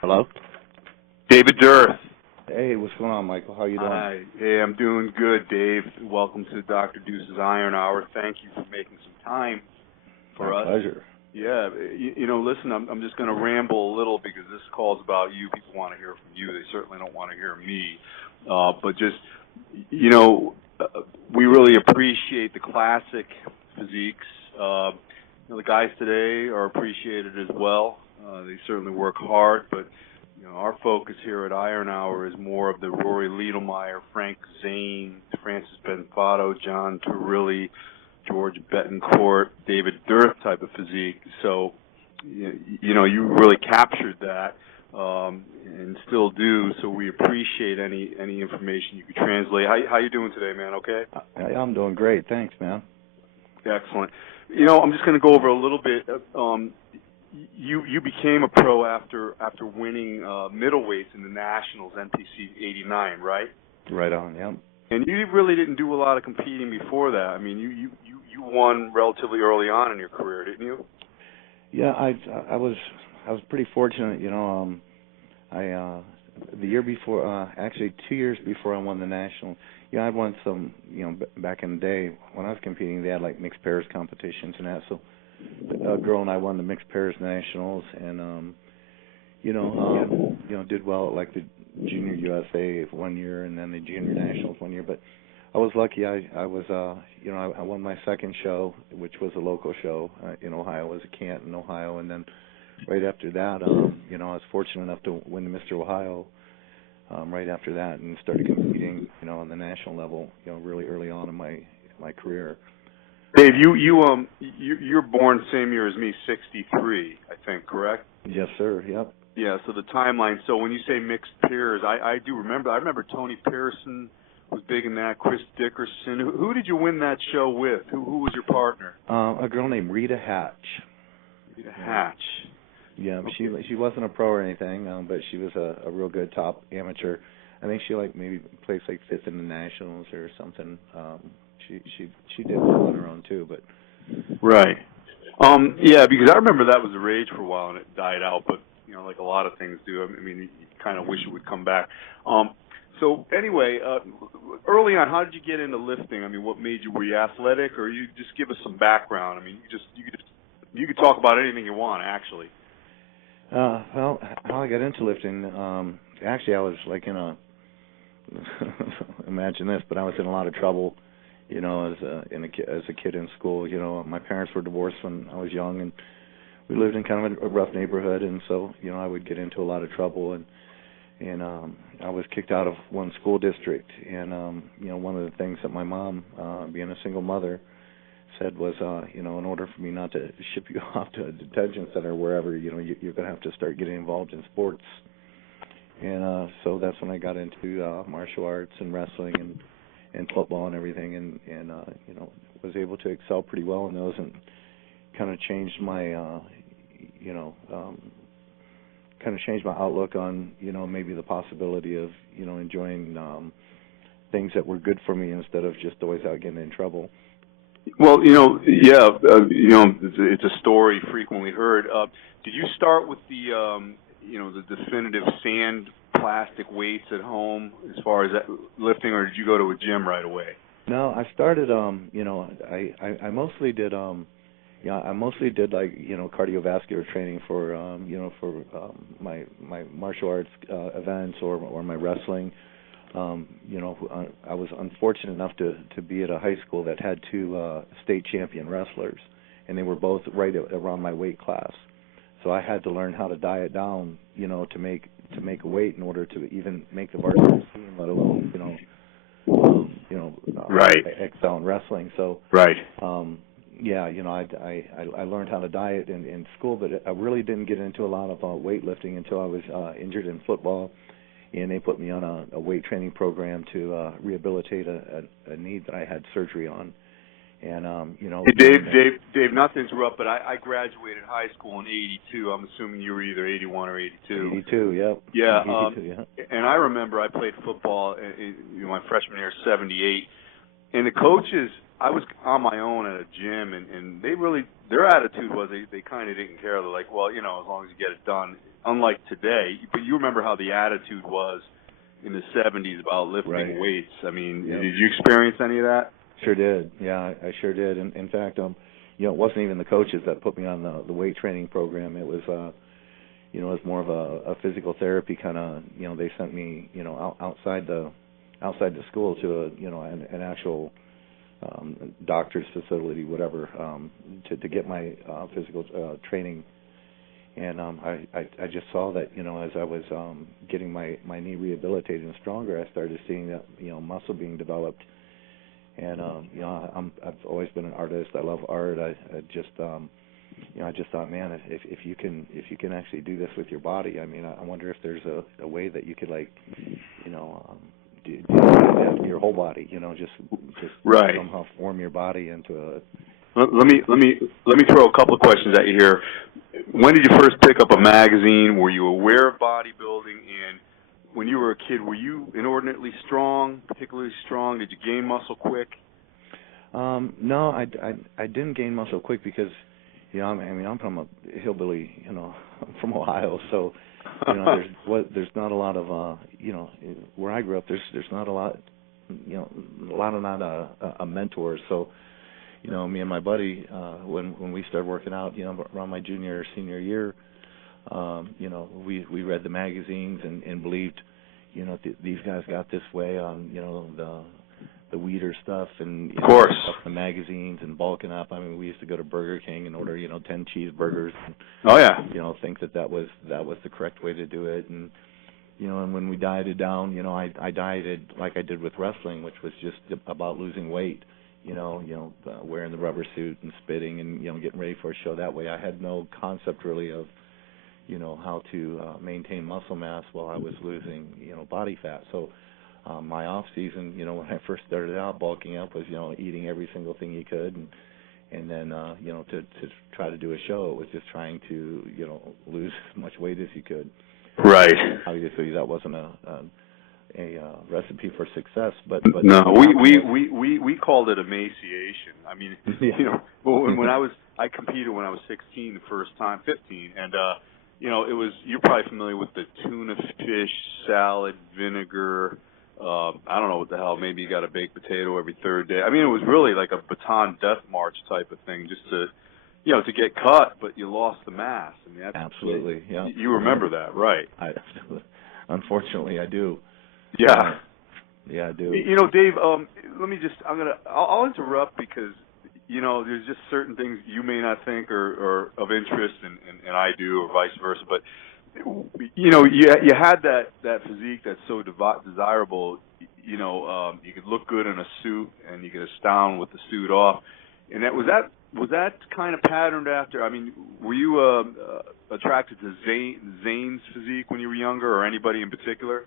Hello? David Dearth. Hey, what's going on, Michael? How you doing? Hi. Hey, I'm doing good, Dave. Welcome to Dr. Dusa's Iron Hour. Thank you for making some time for us. My pleasure. Yeah, listen, I'm just going to ramble a little because this call's about you. People want to hear from you. They certainly don't want to hear me. But just, we really appreciate the classic physiques. The guys today are appreciated as well. They certainly work hard, but our focus here at Iron Hour is more of the Rory Liedlmeyer, Frank Zane, Francis Benfato, John Turilli, George Betancourt, David Dearth type of physique. So, you really captured that and still do. So we appreciate any information you could translate. How you doing today, man? Okay. I'm doing great. Thanks, man. Excellent. I'm just going to go over a little bit. You became a pro after winning middleweights in the Nationals, NPC '89, right? Right on, yeah. And you really didn't do a lot of competing before that. I mean, you won relatively early on in your career, didn't you? Yeah, I was pretty fortunate. The year before, actually 2 years before I won the Nationals, I'd won some. Back in the day when I was competing, they had like mixed pairs competitions and that. So a girl and I won the mixed pairs nationals, and did well at like the Junior USA 1 year and then the Junior Nationals 1 year. But I was lucky. I won my second show, which was a local show in Ohio. It was at Canton, Ohio, and then right after that, I was fortunate enough to win the Mr. Ohio right after that, and started competing, on the national level, really early on in my career. Dave, you're born same year as me, '63, I think, correct? Yes, sir. Yep. Yeah. So the timeline. So when you say mixed pairs, I do remember. I remember Tony Pearson was big in that. Chris Dickerson. Who did you win that show with? Who was your partner? A girl named Rita Hatch. Rita Hatch. Yeah, okay. She wasn't a pro or anything, but she was a real good top amateur. I think she maybe placed like fifth in the nationals or something. She did well on her own too, but right. Yeah, because I remember that was the rage for a while and it died out, but like a lot of things do. I mean, you kind of wish it would come back. So anyway, early on, how did you get into lifting? I mean, what made you? Were you athletic, or you just give us some background? I mean, you could talk about anything you want, actually. Well, how I got into lifting, actually I was like imagine this, but I was in a lot of trouble, as a kid in school. My parents were divorced when I was young, and we lived in kind of a rough neighborhood, and so, I would get into a lot of trouble, and I was kicked out of one school district, and, one of the things that my mom, being a single mother, said was, in order for me not to ship you off to a detention center or wherever, you're going to have to start getting involved in sports. And so that's when I got into martial arts and wrestling and football and everything, and was able to excel pretty well in those, and kind of changed my, outlook on, maybe the possibility of, enjoying things that were good for me instead of just always out getting in trouble. Well, it's a story frequently heard. Did you start with the definitive sand plastic weights at home as far as that lifting, or did you go to a gym right away? No, I started. I mostly did. I mostly did like cardiovascular training for my martial arts events or my wrestling. I was unfortunate enough to be at a high school that had two state champion wrestlers, and they were both right around my weight class. So I had to learn how to diet down, to make a weight in order to even make the varsity team, let alone, right, excel in wrestling. So right. I learned how to diet in school, but I really didn't get into a lot of weightlifting until I was injured in football. And they put me on a weight training program to rehabilitate a knee that I had surgery on. And hey, Dave, not to interrupt, but I graduated high school in '82. I'm assuming you were either '81 or '82. '82, yep. Yeah. 82, yeah. And I remember I played football in my freshman year, '78, and the coaches. I was on my own at a gym, and they really, their attitude was they kind of didn't care. They're like, well, as long as you get it done. unlike today. But you remember how the attitude was in the 70s about lifting Right. weights. I mean, Yep. did you experience any of that? Sure did. Yeah, I sure did. In fact, you know, it wasn't even the coaches that put me on the weight training program. It was, you know, it was more of a physical therapy kind of. You know, they sent me, you know, outside the school to a, you know, an actual doctor's facility, whatever, to get my physical training. And I just saw that, you know, as I was getting my knee rehabilitated and stronger, I started seeing that, you know, muscle being developed. And you know, I've always been an artist. I love art. I just you know, I just thought, man, if you can actually do this with your body, I mean, I wonder if there's a way that you could, like, you know, do that to your whole body, you know, just Right. somehow form your body into a. Let me throw a couple of questions at you here. When did you first pick up a magazine? Were you aware of bodybuilding? And when you were a kid, were you inordinately strong, particularly strong? Did you gain muscle quick? No, I didn't gain muscle quick because, you know, I mean, I'm from a hillbilly, you know, I'm from Ohio, so, you know, there's not a lot of, you know, where I grew up, there's not a lot, you know, not a mentor. So, you know, me and my buddy, when we started working out, you know, around my junior or senior year, you know, we read the magazines and believed, you know, these guys got this way on, you know, the Weeder stuff and, you of course, know, stuff in the magazines and bulking up. I mean, we used to go to Burger King and order, you know, 10 cheeseburgers. And, oh yeah, you know, think that was the correct way to do it. And, you know, and when we dieted down, you know, I dieted like I did with wrestling, which was just about losing weight. You know, wearing the rubber suit and spitting and, you know, getting ready for a show that way. I had no concept really of, you know, how to maintain muscle mass while I was losing, you know, body fat. So my off season, you know, when I first started out bulking up was, you know, eating every single thing you could, and then, you know, to try to do a show, it was just trying to, you know, lose as much weight as you could. right. Obviously, that wasn't a recipe for success, but no, we called it emaciation. I mean, yeah. you know, when I competed when I was 16 the first time, 15, and you know, it was, you're probably familiar with the tuna fish salad vinegar. I don't know what the hell. Maybe you got a baked potato every third day. I mean, it was really like a baton death march type of thing, just to, you know, to get cut, but you lost the mass. I mean, that's, Absolutely, yeah. You remember that, right? Unfortunately, I do. Yeah. Yeah, I do. You know, Dave, let me just, I'll interrupt because, you know, there's just certain things you may not think are of interest and I do, or vice versa, but, you know, you had that physique that's so desirable, you know, you could look good in a suit and you could astound with the suit off. And was that kind of patterned after, I mean, were you attracted to Zane's physique when you were younger, or anybody in particular?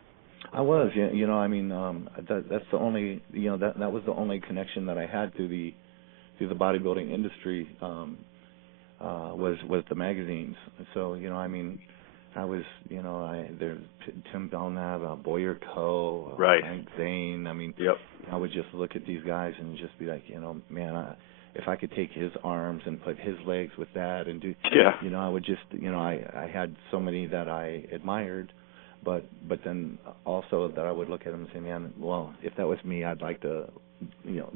I was, you know, I mean, that's the only, you know, that was the only connection that I had to the bodybuilding industry, was the magazines. So, you know, I mean, I was, you know, there's Tim Belknap, Boyer Coe, right, Hank Zane. I mean, yep. I would just look at these guys and just be like, you know, man, if I could take his arms and put his legs with that and do, yeah, you know, I would just, you know, I had so many that I admired. But then also that I would look at them and say, man, well, if that was me, I'd like to, you know,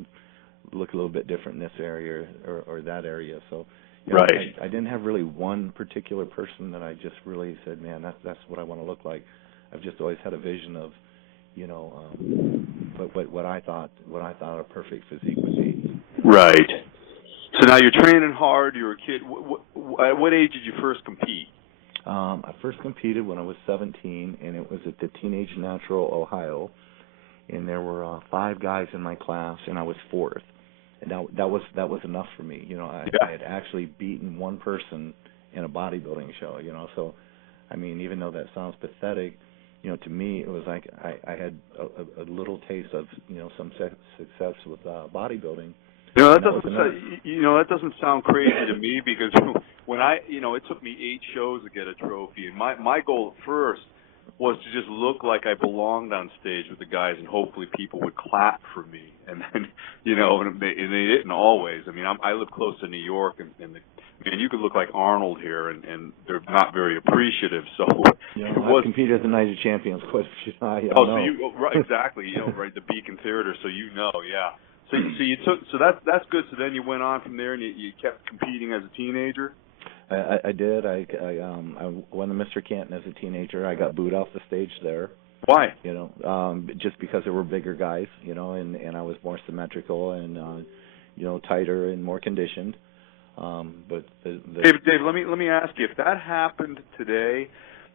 look a little bit different in this area or that area. So, you know, right. I didn't have really one particular person that I just really said, man, that's what I want to look like. I've just always had a vision of, you know, what I thought a perfect physique would be. Right. So now you're training hard. You're a kid. At what age did you first compete? I first competed when I was 17, and it was at the Teenage Natural, Ohio, and there were 5 guys in my class, and I was 4th, and that was enough for me. You know, I had actually beaten one person in a bodybuilding show. You know, so I mean, even though that sounds pathetic, you know, to me it was like I had a little taste of, you know, some success with bodybuilding. You know, that doesn't sound crazy to me, because when you know, it took me 8 shows to get a trophy, and my goal at first was to just look like I belonged on stage with the guys, and hopefully people would clap for me. And then, you know, and they didn't always. I mean, I live close to New York, and the man, you could look like Arnold here, and they're not very appreciative. So I've competed at the Night of Champions quite a few times. So you right, exactly, right, the Beacon Theater. So yeah. So that's good. So then you went on from there, and you kept competing as a teenager. I did. I won the Mr. Canton as a teenager. I got booed off the stage there. Why? Just because there were bigger guys, and I was more symmetrical and tighter and more conditioned. But Dave, let me ask you, if that happened today,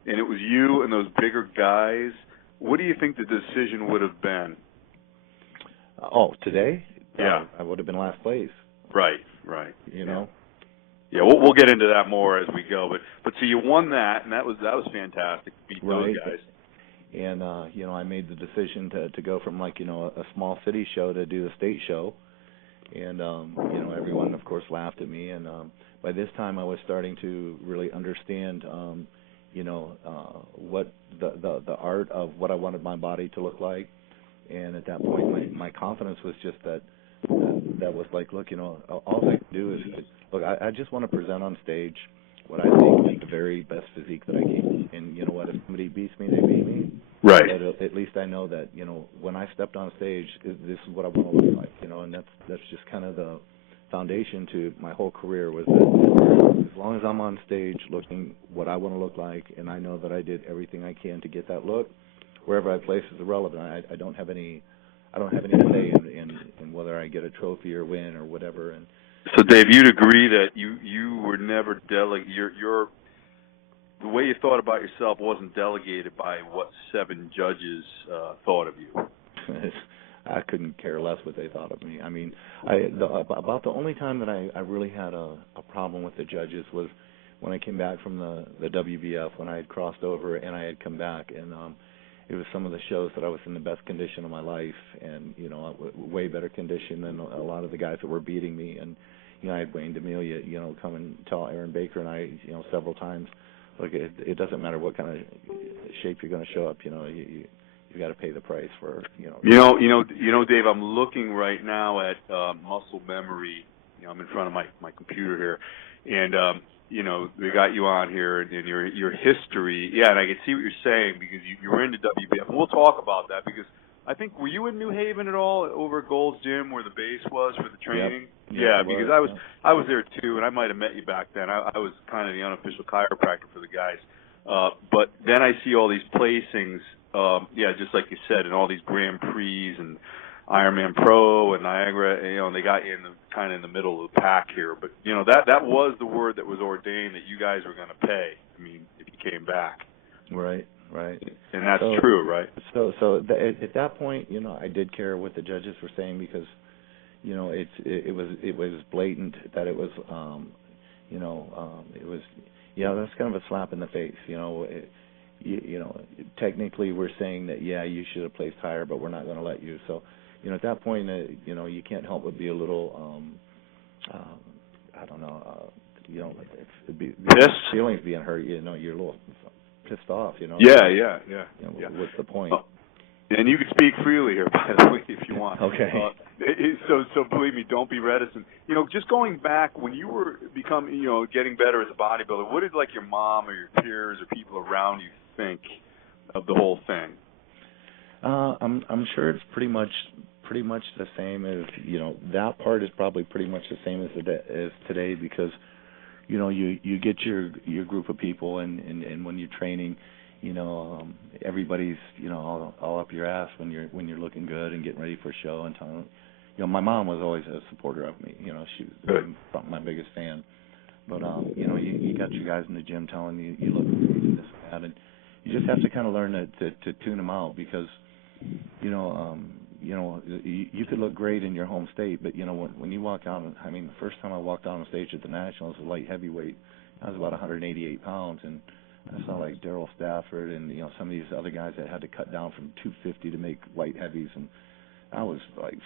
and it was you and those bigger guys, what do you think the decision would have been? Today? Yeah, I would have been last place. Right. Yeah, we'll get into that more as we go. But so you won that, and that was fantastic. Beat those guys. And I made the decision to go from a small city show to do the state show. And everyone of course laughed at me, and by this time I was starting to really understand what the art of what I wanted my body to look like. And at that point my confidence was just that was like, look, all I can do is look, I just want to present on stage what I think is the very best physique that I can. And you know what, if somebody beats me, they beat me. Right. But at least I know that, when I stepped on stage, this is what I want to look like, and that's just kind of the foundation to my whole career, was that as long as I'm on stage looking what I want to look like, and I know that I did everything I can to get that look, wherever I place is irrelevant. I don't have any say in whether I get a trophy or win or whatever. And so, Dave, you'd agree that you were never your the way you thought about yourself wasn't delegated by what 7 judges thought of you. I couldn't care less what they thought of me. I mean, about the only time that I really had a problem with the judges was when I came back from the WBF, when I had crossed over and I had come back, and it was some of the shows that I was in the best condition of my life, and way better condition than a lot of the guys that were beating me. And I had Wayne D'Amelia, come and tell Aaron Baker and I, several times, look, it doesn't matter what kind of shape you're going to show up. You got to pay the price for. Dave. I'm looking right now at muscle memory. I'm in front of my computer here, and they got you on here and your history. Yeah, and I can see what you're saying, because you were into WBF. And we'll talk about that, because I think, were you in New Haven at all, over at Gold's Gym where the base was for the training? Yep. Yeah, because I was there too, and I might have met you back then. I was kind of the unofficial chiropractor for the guys. But then I see all these placings, just like you said, and all these Grand Prix and Ironman Pro and Niagara, and they got you kind of in the middle of the pack here. But that was the word that was ordained, that you guys were going to pay. I mean, if you came back. Right. And that's true, right? So at that point, I did care what the judges were saying, because it was blatant that it was it was that's kind of a slap in the face. Technically we're saying that you should have placed higher, but we're not going to let you. So at that point you can't help but be a little I don't know, feelings being hurt. You're a little pissed off. Yeah. What's the point? And you can speak freely here, by the way, if you want. Okay. So believe me, don't be reticent. Just going back, when you were getting better as a bodybuilder, what did your mom or your peers or people around you think of the whole thing? I'm sure it's pretty much the same as that part is probably pretty much the same as today, because you get your group of people, and when you're training, everybody's all up your ass when you're looking good and getting ready for a show and telling. My mom was always a supporter of me. She was my biggest fan. But you got your guys in the gym telling you look great, this and that, and you just have to kind of learn to tune them out, because you could look great in your home state, but when you walk out, the first time I walked out on stage at the Nationals as a light heavyweight, I was about 188 pounds, and I saw Daryl Stafford and some of these other guys that had to cut down from 250 to make light heavies, and I was like,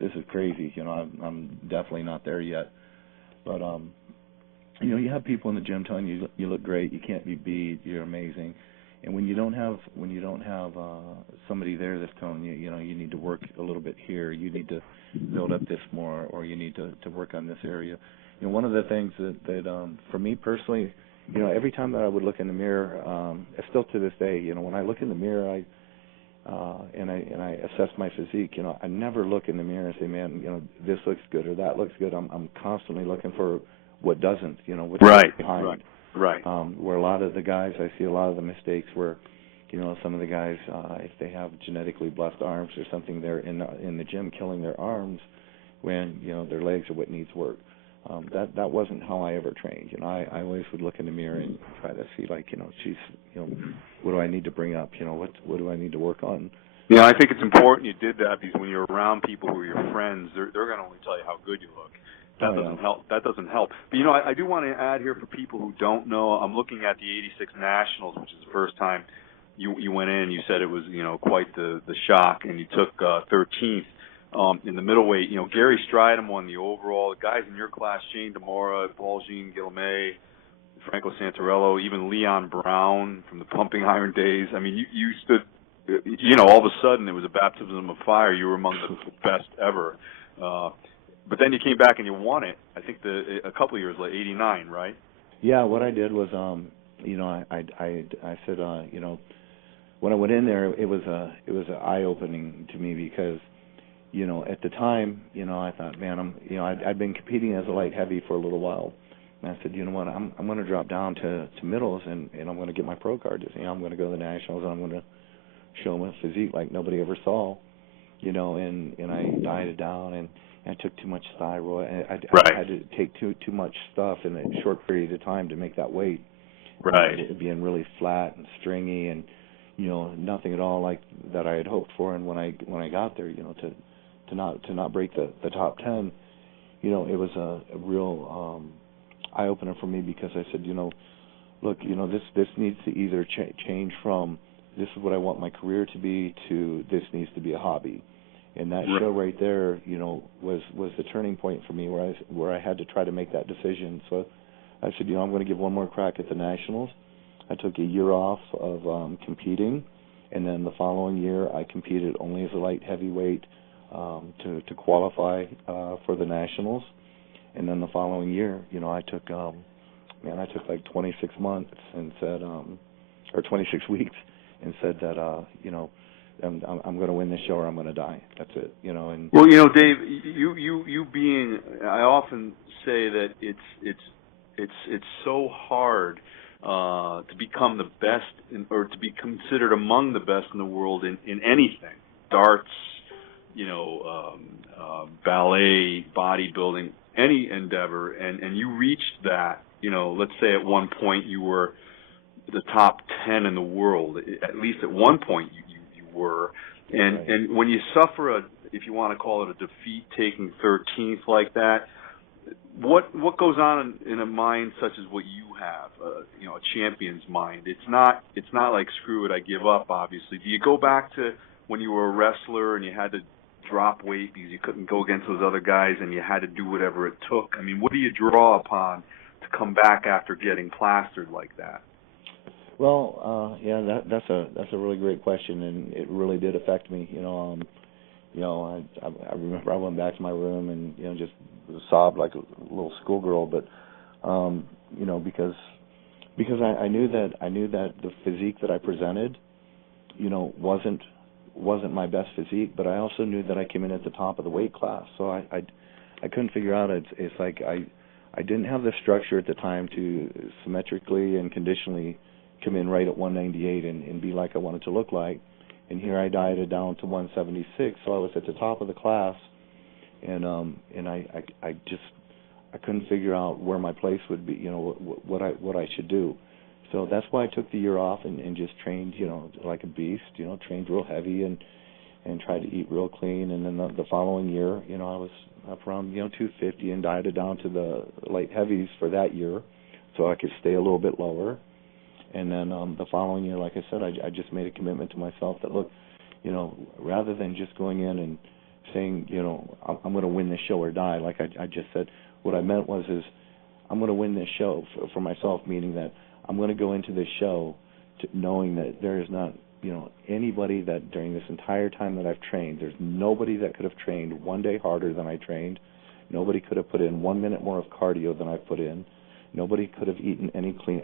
this is crazy. I'm definitely not there yet. But you have people in the gym telling you you look great, you can't be beat, you're amazing. And when you don't have somebody there that's telling you, you need to work a little bit here, you need to build up this more, or you need to work on this area, one of the things that for me personally, every time that I would look in the mirror, still to this day, when I look in the mirror, and I assess my physique, I never look in the mirror and say, man, this looks good or that looks good. I'm constantly looking for what doesn't, what's behind. Right. Where a lot of the guys, I see a lot of the mistakes where, some of the guys, if they have genetically blessed arms or something, they're in the gym killing their arms when, their legs are what needs work. That wasn't how I ever trained. I always would look in the mirror and try to see, like, geez, what do I need to bring up? What do I need to work on? Yeah, I think it's important you did that, because when you're around people who are your friends, they're going to only tell you how good you look. That doesn't help. That doesn't help. But, I do want to add here for people who don't know, I'm looking at the 86 Nationals, which is the first time you went in. You said it was, quite the shock, and you took 13th. In the middleweight, Gary Stridham won the overall. The guys in your class, Shane DeMora, Paul Jean Guillemette, Franco Santarello, even Leon Brown from the Pumping Iron days. I mean, you stood, all of a sudden it was a baptism of fire. You were among the best ever. But then you came back and you won it, I think a couple of years later, 89, right? Yeah, what I did was, I said, when I went in there, it was eye-opening to me because, at the time, I thought, man, I'd been competing as a light heavy for a little while, and I said, you know what, I'm going to drop down to middles, and I'm going to get my pro card. I'm going to go to the nationals, and I'm going to show them a physique like nobody ever saw, and I dieted down, and I took too much thyroid, and I had to take too much stuff in a short period of time to make that weight. Right. It being really flat and stringy, and nothing at all like that I had hoped for. And when I got there, to not break the top 10, it was a real eye opener for me, because I said, look, this needs to either change from this is what I want my career to be to this needs to be a hobby. And that show right there, was the turning point for me where I had to try to make that decision. So I said, I'm going to give one more crack at the Nationals. I took a year off of competing, and then the following year I competed only as a light heavyweight to qualify for the Nationals. And then the following year, I took like 26 months and said, or 26 weeks, and said that, I'm going to win this show or I'm going to die. That's it, And well, Dave, you being, I often say that it's so hard to become the best or to be considered among the best in the world in anything, darts, ballet, bodybuilding, any endeavor, and you reached that. Let's say at one point you were the top 10 in the world. At least at one point you were. And when you suffer if you want to call it a defeat, taking 13th like that, what goes on in a mind such as what you have, a champion's mind? It's not like, screw it, I give up, obviously. Do you go back to when you were a wrestler and you had to drop weight because you couldn't go against those other guys and you had to do whatever it took? I mean, what do you draw upon to come back after getting plastered like that? Well, that's a really great question, and it really did affect me. I remember I went back to my room and just sobbed like a little schoolgirl, but because I knew that the physique that I presented, wasn't my best physique, but I also knew that I came in at the top of the weight class, so I couldn't figure out. It's like I didn't have the structure at the time to symmetrically and conditionally come in right at 198 and be like I wanted to look like. And here I dieted down to 176, so I was at the top of the class, and I couldn't figure out where my place would be, what I should do. So that's why I took the year off and just trained, like a beast, trained real heavy and tried to eat real clean. And then the following year, I was up around 250 and dieted down to the light heavies for that year, so I could stay a little bit lower. And then the following year, like I said, I just made a commitment to myself that, look, rather than just going in and saying, I'm going to win this show or die, like I just said, what I meant was I'm going to win this show for myself, meaning that I'm going to go into this show knowing that there is not, anybody that during this entire time that I've trained, there's nobody that could have trained one day harder than I trained. Nobody could have put in 1 minute more of cardio than I put in. Nobody could have eaten any clean.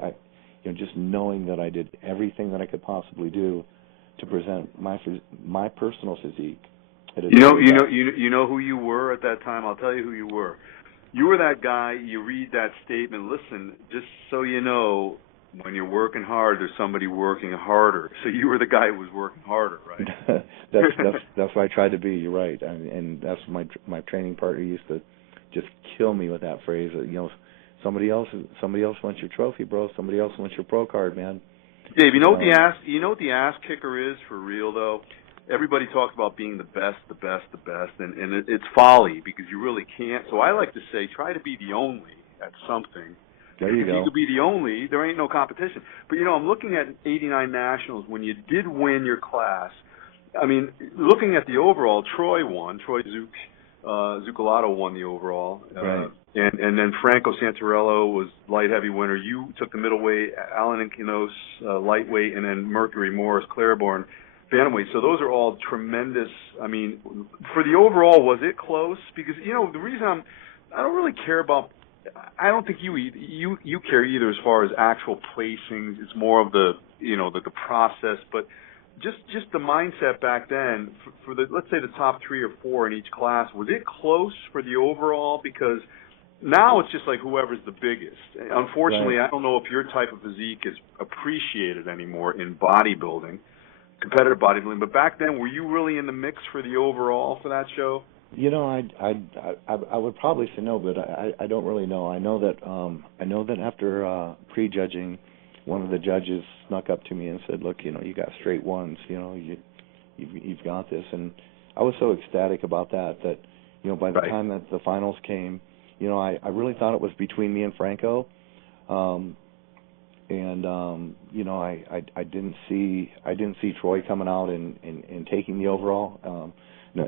Just knowing that I did everything that I could possibly do to present my personal physique. You know who you were at that time. I'll tell you who you were. You were that guy. You read that statement. Listen, just so you know, when you're working hard, there's somebody working harder. So you were the guy who was working harder, right? that's what I tried to be. You're right, and that's my training partner used to just kill me with that phrase. Somebody else wants your trophy, bro. Somebody else wants your pro card, man. Dave, you know what the ass kicker is for real though? Everybody talks about being the best, and it's folly because you really can't. So I like to say, try to be the only at something. There you if go. you could be the only, there ain't no competition. But I'm looking at 89 nationals when you did win your class. I mean, looking at the overall, Troy won. Troy Zucolato won the overall. Right. And then Franco Santarello was light heavy winner. You took the middleweight, Alan Inquinos lightweight, and then Mercury Morris Claiborne bantamweight. So those are all tremendous. I mean, for the overall, was it close? Because the reason I don't really care about. I don't think you care either as far as actual placings. It's more of the the process, but just the mindset back then for the, let's say, the top 3 or 4 in each class. Was it close for the overall? Because now it's just like whoever's the biggest. Unfortunately, right. I don't know if your type of physique is appreciated anymore in bodybuilding, competitive bodybuilding. But back then, were you really in the mix for the overall for that show? I would probably say no, but I don't really know. I know that after prejudging, one of the judges snuck up to me and said, "Look, you got straight ones. You've got this." And I was so ecstatic about that by the time that the finals came, I really thought it was between me and Franco, and I didn't see Troy coming out and taking the overall.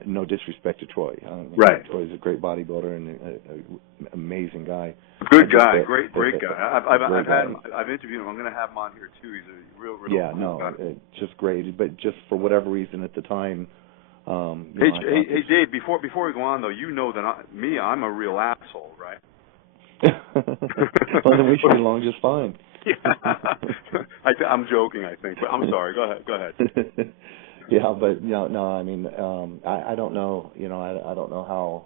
No disrespect to Troy. Right. Troy's a great bodybuilder and an amazing guy. Good guy, great guy. I've interviewed him. I'm going to have him on here too. He's a real cool guy. Just great. But just for whatever reason at the time. Hey, Dave. Before we go on though, that I'm a real asshole, right? Well, then we should get along just fine. Yeah. I'm joking, I think, but I'm sorry. Go ahead. Yeah, but no. I mean, I don't know. I don't know how.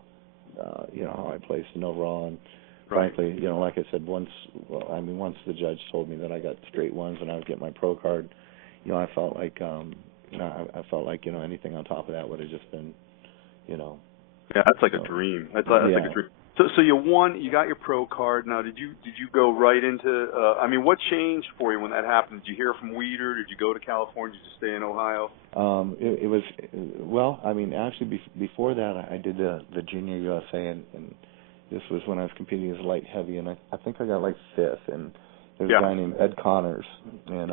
How I placed an overall, and frankly, like I said, once the judge told me that I got straight ones and I would get my pro card, I felt like, anything on top of that would have just been, Yeah, that's like a dream. That's like a dream. So you won. You got your pro card. Now, did you go right into? What changed for you when that happened? Did you hear from Weider? Did you go to California? Did you stay in Ohio? It was actually before that I did the Junior USA, and this was when I was competing as light heavy, and I think I got like 5th, and there's a guy named Ed Connors, and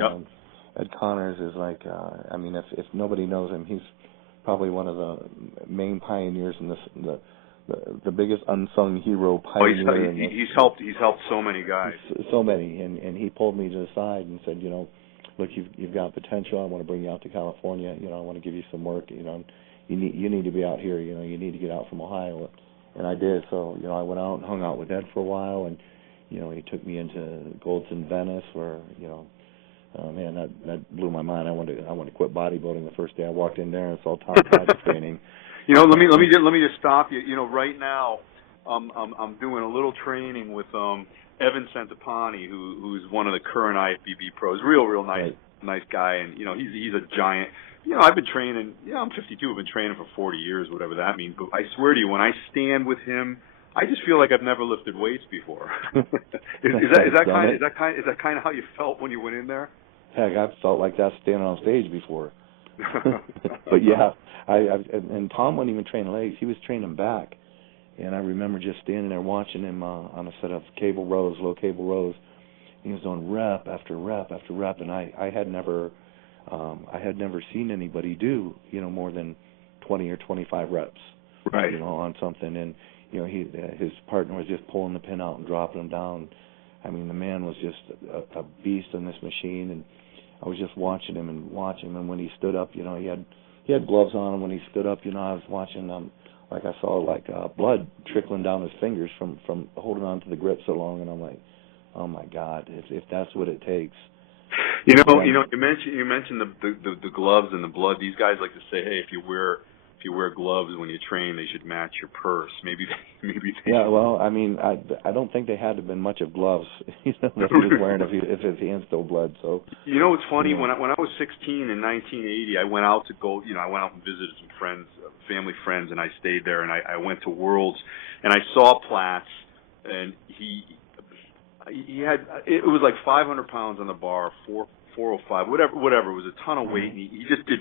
Ed Connors is like, if nobody knows him, he's probably one of the main pioneers in this. The biggest unsung hero pioneer. He's helped so many guys. So many, and he pulled me to the side and said, look, you've got potential. I want to bring you out to California. I want to give you some work. You need to be out here. You need to get out from Ohio, and I did. So I went out and hung out with Ed for a while, and he took me into Gold's in Venice, where man, that blew my mind. I wanted to quit bodybuilding the first day I walked in there and saw Tom Tyler's training. Let me just stop you. Right now, I'm doing a little training with Evan Centopani, who's one of the current IFBB pros. Real nice guy, and he's a giant. I've been training. I'm 52. I've been training for 40 years, whatever that means. But I swear to you, when I stand with him, I just feel like I've never lifted weights before. is that kind of how you felt when you went in there? Heck, I've felt like that standing on stage before. But yeah, and Tom wasn't even training legs; he was training back. And I remember just standing there watching him on a set of cable rows, low cable rows. He was doing rep after rep after rep, and I had never seen anybody do more than 20 or 25 reps, right? On something. And his partner was just pulling the pin out and dropping him down. I mean, the man was just a beast on this machine, and I was just watching him. And when he stood up, he had gloves on, and when he stood up, I was watching like I saw like blood trickling down his fingers from holding on to the grip so long, and I'm like, oh my God, if that's what it takes. You know, you mentioned the gloves and the blood. These guys like to say, hey, if you wear gloves when you train, they should match your purse. Maybe they Yeah, well, I mean, I don't think they had to have been much of gloves, you know, that he was wearing if his hands still bled. So you know, it's funny, you know. when I was 16 in 1980, I went out and visited some friends, family friends, and I stayed there, and I went to Worlds, and I saw Platz, and he had, it was like 500 pounds on the bar, 405, whatever. It was a ton of weight, and he just did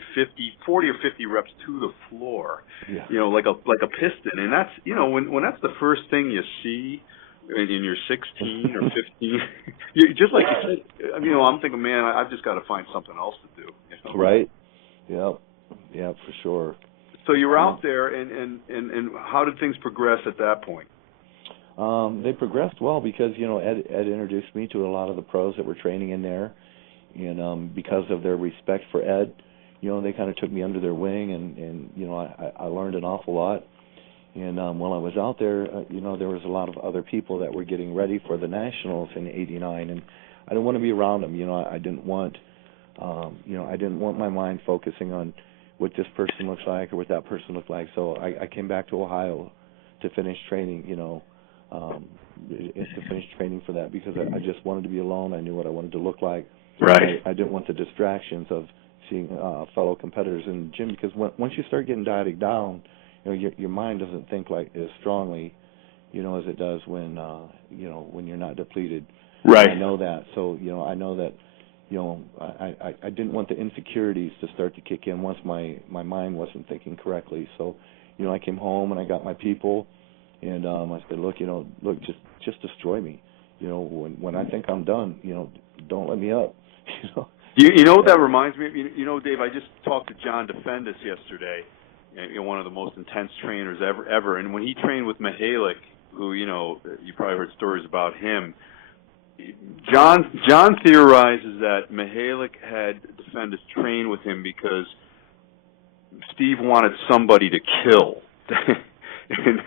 40 or 50 reps to the floor, Yeah. you know, like a piston. And that's, you know, when that's the first thing you see, and you're 16 or 15, just like you said, you know, I'm thinking, man, I've just got to find something else to do. You know? Right. Yep. Yeah, for sure. So you were out there, and how did things progress at that point? They progressed well because, you know, Ed introduced me to a lot of the pros that were training in there, and because of their respect for Ed, you know, they kind of took me under their wing, and you know, I learned an awful lot. And while I was out there, you know, there was a lot of other people that were getting ready for the nationals in '89, and I didn't want to be around them. You know, I didn't want, you know, I didn't want my mind focusing on what this person looks like or what that person looked like. So I came back to Ohio to finish training. You know, to finish training for that because I just wanted to be alone. I knew what I wanted to look like. Right. I didn't want the distractions of seeing fellow competitors in the gym because once you start getting dieted down, you know, your mind doesn't think like as strongly, you know, as it does when you know, when you're not depleted. Right. And I know that. So, you know, I know that, you know, I didn't want the insecurities to start to kick in once my mind wasn't thinking correctly. So, you know, I came home and I got my people, and I said, look, you know, just destroy me. You know, when I think I'm done, you know, don't let me up. You know. You know what that reminds me of? You know, Dave, I just talked to John Defendis yesterday, you know, one of the most intense trainers ever. And when he trained with Mihalik, who, you know, you probably heard stories about him, John theorizes that Mihalik had Defendis train with him because Steve wanted somebody to kill. And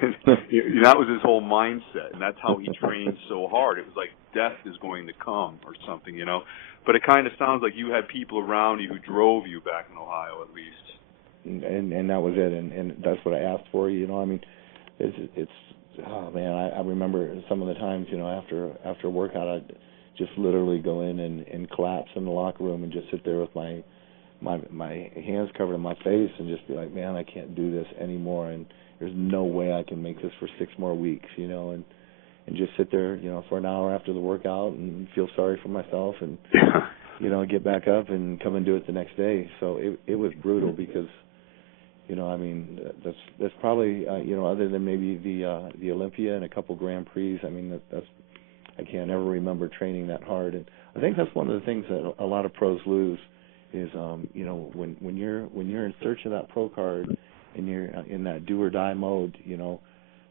that was his whole mindset, and that's how he trained so hard. It was like death is going to come or something, you know. But it kind of sounds like you had people around you who drove you back in Ohio, at least. And that was it, and that's what I asked for. You know, I mean, it's oh man, I remember some of the times, you know, after a workout, I'd just literally go in and collapse in the locker room and just sit there with my hands covered in my face and just be like, man, I can't do this anymore, and there's no way I can make this for 6 more weeks, you know, and just sit there, you know, for an hour after the workout and feel sorry for myself and, you know, get back up and come and do it the next day. So it was brutal because, you know, I mean, that's probably, you know, other than maybe the Olympia and a couple Grand Prix, I mean, that's I can't ever remember training that hard. And I think that's one of the things that a lot of pros lose is, you know, when you're in search of that pro card and you're in that do or die mode, you know,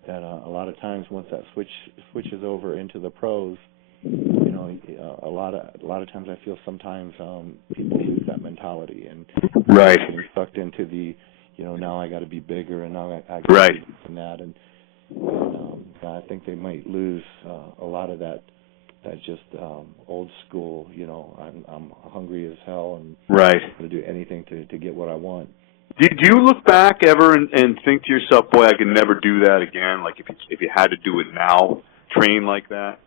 that a lot of times once that switches over into the pros, you know, a lot of times I feel sometimes people lose that mentality and right, get sucked into the, you know, now I got to be bigger and now I got right. to be this and that, and I think they might lose a lot of that just old school, you know, I'm hungry as hell and right. I'm going to do anything to get what I want. Do you look back ever and think to yourself, boy, I could never do that again? Like if you had to do it now, train like that?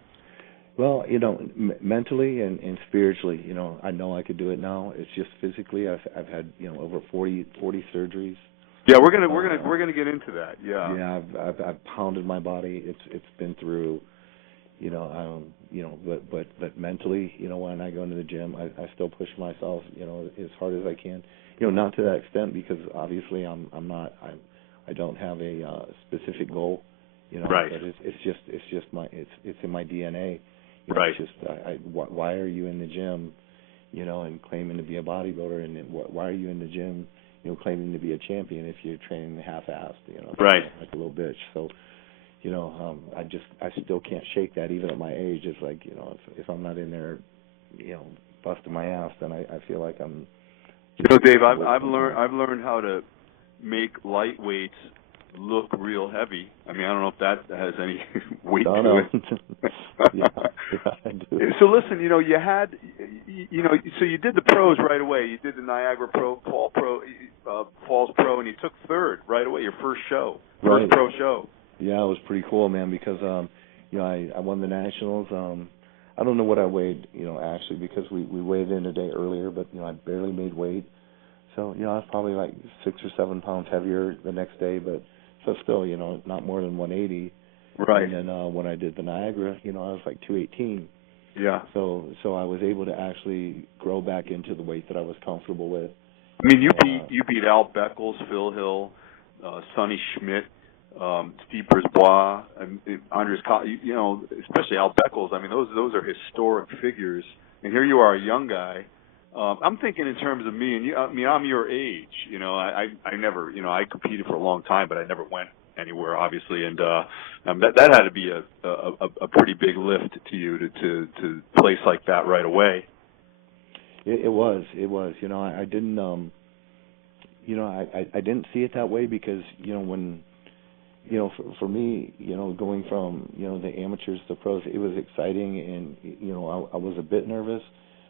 Well, you know, mentally and spiritually, you know I could do it now. It's just physically, I've had, you know, over 40 surgeries. Yeah, we're gonna get into that. Yeah. Yeah, I've pounded my body. It's been through, you know, but mentally, you know, when I go into the gym, I still push myself, you know, as hard as I can. You know, not to that extent because obviously I don't have a specific goal, you know. Right. But it's just it's in my DNA. You know, right. It's just why are you in the gym, you know, and claiming to be a bodybuilder, and why are you in the gym, you know, claiming to be a champion if you're training half-assed, you know, right. like a little bitch. So, you know, I still can't shake that even at my age. It's like, you know, if I'm not in there, you know, busting my ass, then I feel like I'm. You know, Dave, I've learned how to make lightweights look real heavy. I mean, I don't know if that has any weight No, to no. it. Yeah, I do. So listen, you had, so you did the pros right away. You did the Niagara Pro, Falls Pro, and you took third right away. Your first show, first Right. pro show. Yeah, it was pretty cool, man, because I won the nationals. I don't know what I weighed, actually, because we weighed in a day earlier, but I barely made weight. So, I was probably like 6 or 7 pounds heavier the next day, but so still, not more than 180. Right. And then when I did the Niagara, I was like 218. Yeah. So I was able to actually grow back into the weight that I was comfortable with. I mean, you beat Al Beckles, Phil Hill, Sonny Schmidt, Steve Brisbois, Andres, especially Al Beckles. I mean, those are historic figures. And here you are, a young guy. I'm thinking in terms of me, and I mean, I'm your age. I never, I competed for a long time, but I never went anywhere, obviously, and that had to be a pretty big lift to you to place like that right away. It was. I didn't, I didn't see it that way because, when, for me, going from, the amateurs to pros, it was exciting and, I was a bit nervous,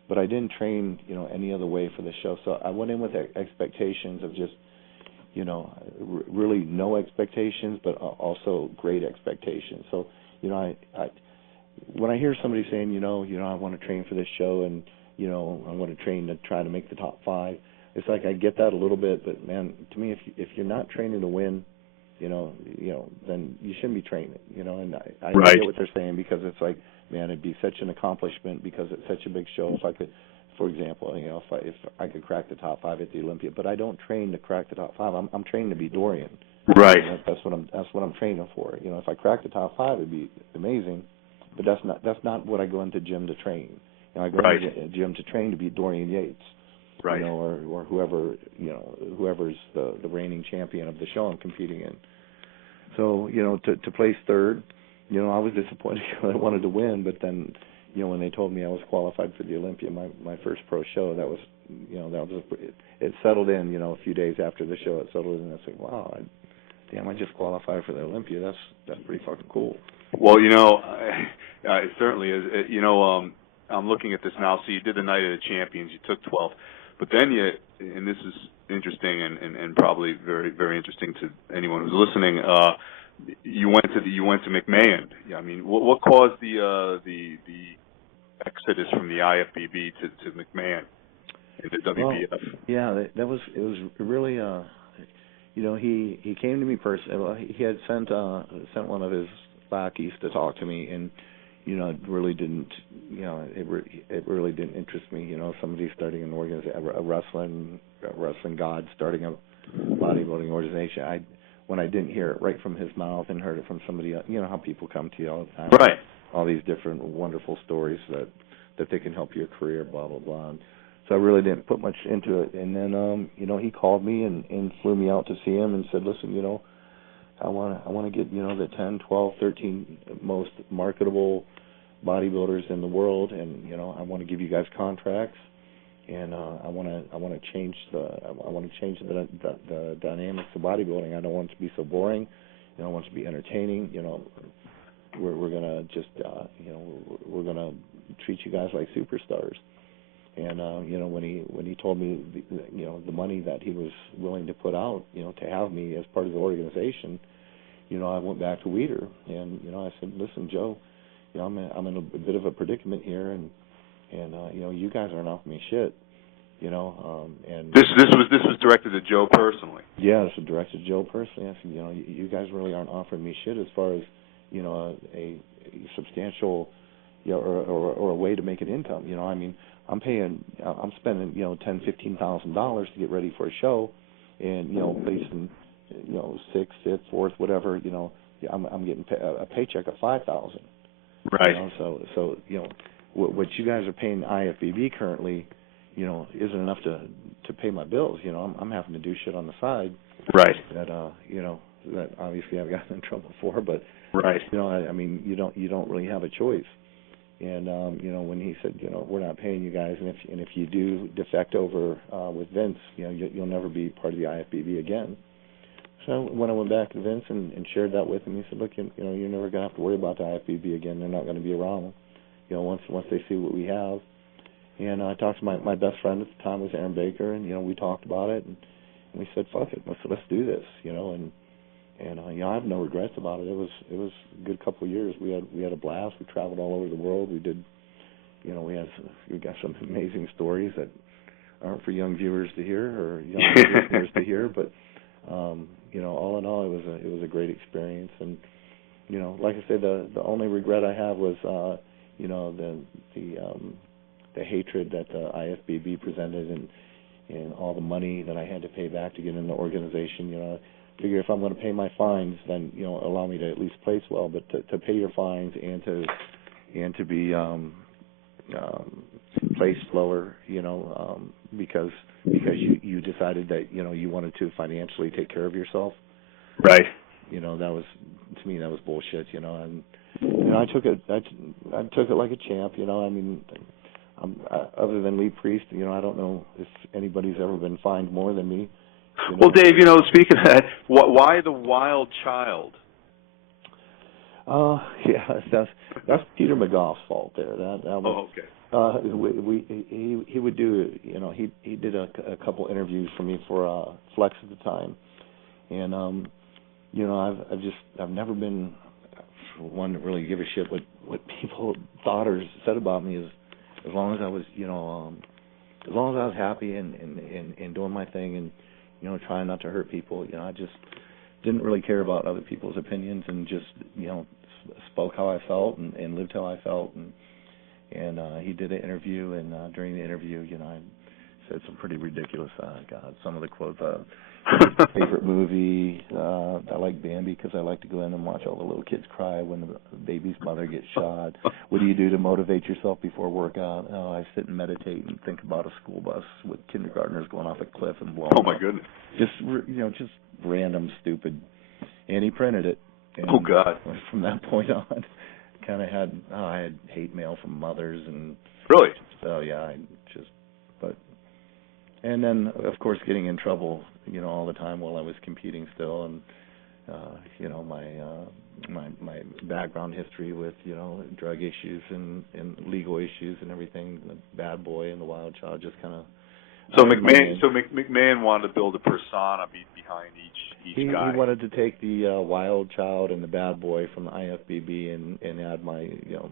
but I didn't train, any other way for the show. So I went in with expectations of just, really no expectations, but also great expectations. So, when I hear somebody saying, I want to train for this show and, I want to train to try to make the top 5, it's like I get that a little bit, but man, to me, if you're not training to win, then you shouldn't be training, and I Right. get what they're saying because it's like, man, it'd be such an accomplishment because it's such a big show. If I could, for example, if I could crack the top 5 at the Olympia, but I don't train to crack the top 5. I'm training to be Dorian. Right. That's what I'm training for. If I crack the top 5, it'd be amazing, but that's not what I go into gym to train. I go Right. into gym to train to beat Dorian Yates. Right. Or whoever's the reigning champion of the show I'm competing in. So, to place third, I was disappointed because I wanted to win, but then, when they told me I was qualified for the Olympia, my first pro show, it settled in, a few days after the show, it settled in, and I said, wow, I just qualified for the Olympia. That's pretty fucking cool. Well, it certainly is. I'm looking at this now. So you did the Night of the Champions. You took 12th. But then and this is interesting and probably very, very interesting to anyone who's listening, you went to McMahon. Yeah, I mean, what caused the exodus from the IFBB to McMahon and the WBF? Well, yeah, it was really he came to me personally. Well, he had sent one of his lackeys to talk to me, and it really didn't it really didn't interest me. Somebody starting an organization, a wrestling god starting a bodybuilding organization. When I didn't hear it right from his mouth and heard it from somebody else, how people come to you all the time, right? All these different wonderful stories that they can help your career, blah blah blah. And so I really didn't put much into it. And then he called me and flew me out to see him and said, listen, I want to get the 10, 12, 13 most marketable bodybuilders in the world, and I want to give you guys contracts, and I want to change the dynamics of bodybuilding. I don't want it to be so boring. I want it to be entertaining. We're gonna just we're gonna treat you guys like superstars. And when he told me the money that he was willing to put out to have me as part of the organization, I went back to Weider and I said, listen, Joe, I'm in a bit of a predicament here, and you guys aren't offering me shit, and this was directed to Joe personally. Yeah, this was directed to Joe personally. I said, you guys really aren't offering me shit as far as a substantial or a way to make an income. I mean, I'm spending $10,000-$15,000 to get ready for a show, and placing 6th, 5th, 4th, whatever. I'm getting a paycheck of $5,000. Right. So what you guys are paying IFBB currently, isn't enough to pay my bills. I'm having to do shit on the side. Right. That that obviously I've gotten in trouble for, but right. I mean you don't really have a choice. And when he said, we're not paying you guys, and if you do defect over with Vince, you'll never be part of the IFBB again. So when I went back to Vince and shared that with him, he said, look, you know, you're never going to have to worry about the IFBB again. They're not going to be around, you know, once they see what we have. And I talked to my best friend at the time was Aaron Baker, and, you know, we talked about it, and we said, fuck it, let's do this, you know, and you know, I have no regrets about it. It was a good couple of years. We had a blast. We traveled all over the world. We did, you know, we got some amazing stories that aren't for young viewers to hear or young listeners to hear, but you know, all in all, it was a great experience. And you know, like I said, the only regret I have was you know, the hatred that the IFBB presented and all the money that I had to pay back to get in the organization. You know, I figure if I'm going to pay my fines, then, you know, allow me to at least place well. But to pay your fines and to be placed lower, you know, because you decided that, you know, you wanted to financially take care of yourself. Right. You know, that was, to me, that was bullshit. You know, and you know, I took it like a champ. You know, I mean, other than Lee Priest, you know, I don't know if anybody's ever been fined more than me. You know? Well, Dave, you know, speaking of that, why the wild child? Yeah, that's Peter McGough's fault there. That was, oh, okay. He would do, you know, he did a couple interviews for me for Flex at the time, and you know, I've never been one to really give a shit what people thought or said about me. As long as I was, you know, as long as I was happy and doing my thing and, you know, trying not to hurt people, you know, I just didn't really care about other people's opinions and just, you know, spoke how I felt and lived how I felt. And he did an interview, and during the interview, you know, I said some pretty ridiculous, God, some of the quotes, favorite movie, I like Bambi because I like to go in and watch all the little kids cry when the baby's mother gets shot. What do you do to motivate yourself before workout? Oh, I sit and meditate and think about a school bus with kindergartners going off a cliff and blowing Oh, my up. goodness. Just, you know, just random, stupid. And he printed it. And oh, God. From that point on, I had hate mail from mothers and. Really? So, yeah, and then, of course, getting in trouble, you know, all the time while I was competing still, and you know, my background history with, you know, drug issues and legal issues and everything, the bad boy and the wild child, just kind of. So McMahon wanted to build a persona behind each guy. He wanted to take the wild child and the bad boy from the IFBB and add my, you know,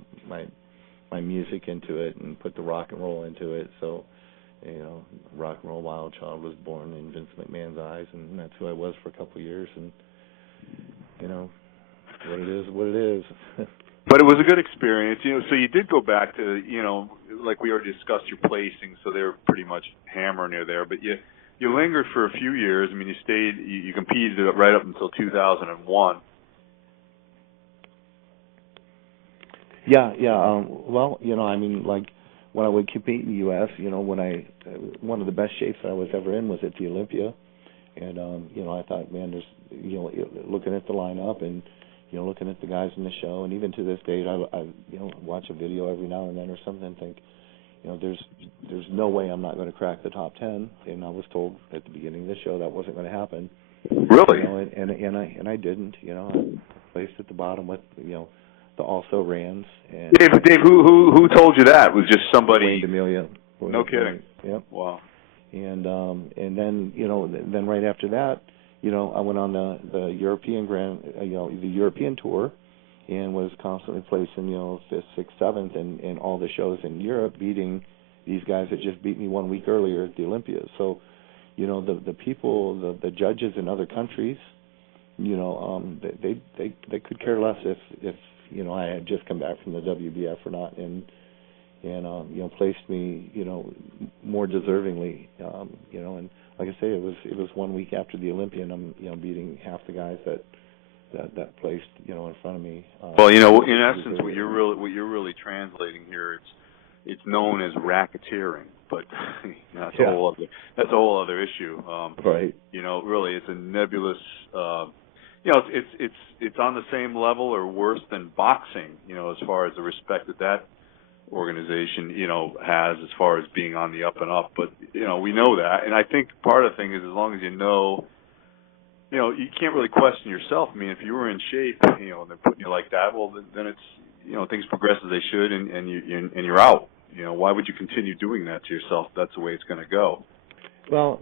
my music into it and put the rock and roll into it. So, you know, rock and roll wild child was born in Vince McMahon's eyes, and that's who I was for a couple of years. And, you know, what it is, what it is. But it was a good experience, you know. So you did go back to, you know, like we already discussed your placing, so they were pretty much hammering you there. But you lingered for a few years. I mean, you competed right up until 2001. Yeah. Well, you know, I mean, like when I would compete in the U.S., you know, one of the best shapes I was ever in was at the Olympia, and you know, I thought, man, there's, you know, looking at the lineup and, you know, looking at the guys in the show, and even to this date, I you know, watch a video every now and then or something and think, you know, there's no way I'm not going to crack the top 10, and I was told at the beginning of the show that wasn't going to happen. Really? You know, and I didn't. You know, I placed at the bottom with, you know, the also rans. And Dave, who told you that? Was just somebody? Wayne D'Amelia. No kidding. Yep. Wow. And then, you know, then right after that, you know, I went on the European the European tour, and was constantly placing, you know, 5th, 6th, 7th, in all the shows in Europe, beating these guys that just beat me 1 week earlier at the Olympia. So, you know, the people, the judges in other countries, you know, they could care less if you know, I had just come back from the WBF or not, and you know, placed me, you know, more deservingly, you know, and like I say, it was 1 week after the Olympia, and I'm, you know, beating half the guys that placed, you know, in front of me. Well, you know, in essence, what you're really translating here, it's known as racketeering, but that's a whole other issue. Right. You know, really, it's a nebulous. You know, it's on the same level or worse than boxing. You know, as far as the respect that organization, you know, has as far as being on the up and up. But, you know, we know that, and I think part of the thing is, as long as you know you can't really question yourself. I mean, if you were in shape, and they're putting you like that, well, then it's, things progress as they should, and you're out. Why would you continue doing that to yourself? That's the way it's going to go. Well,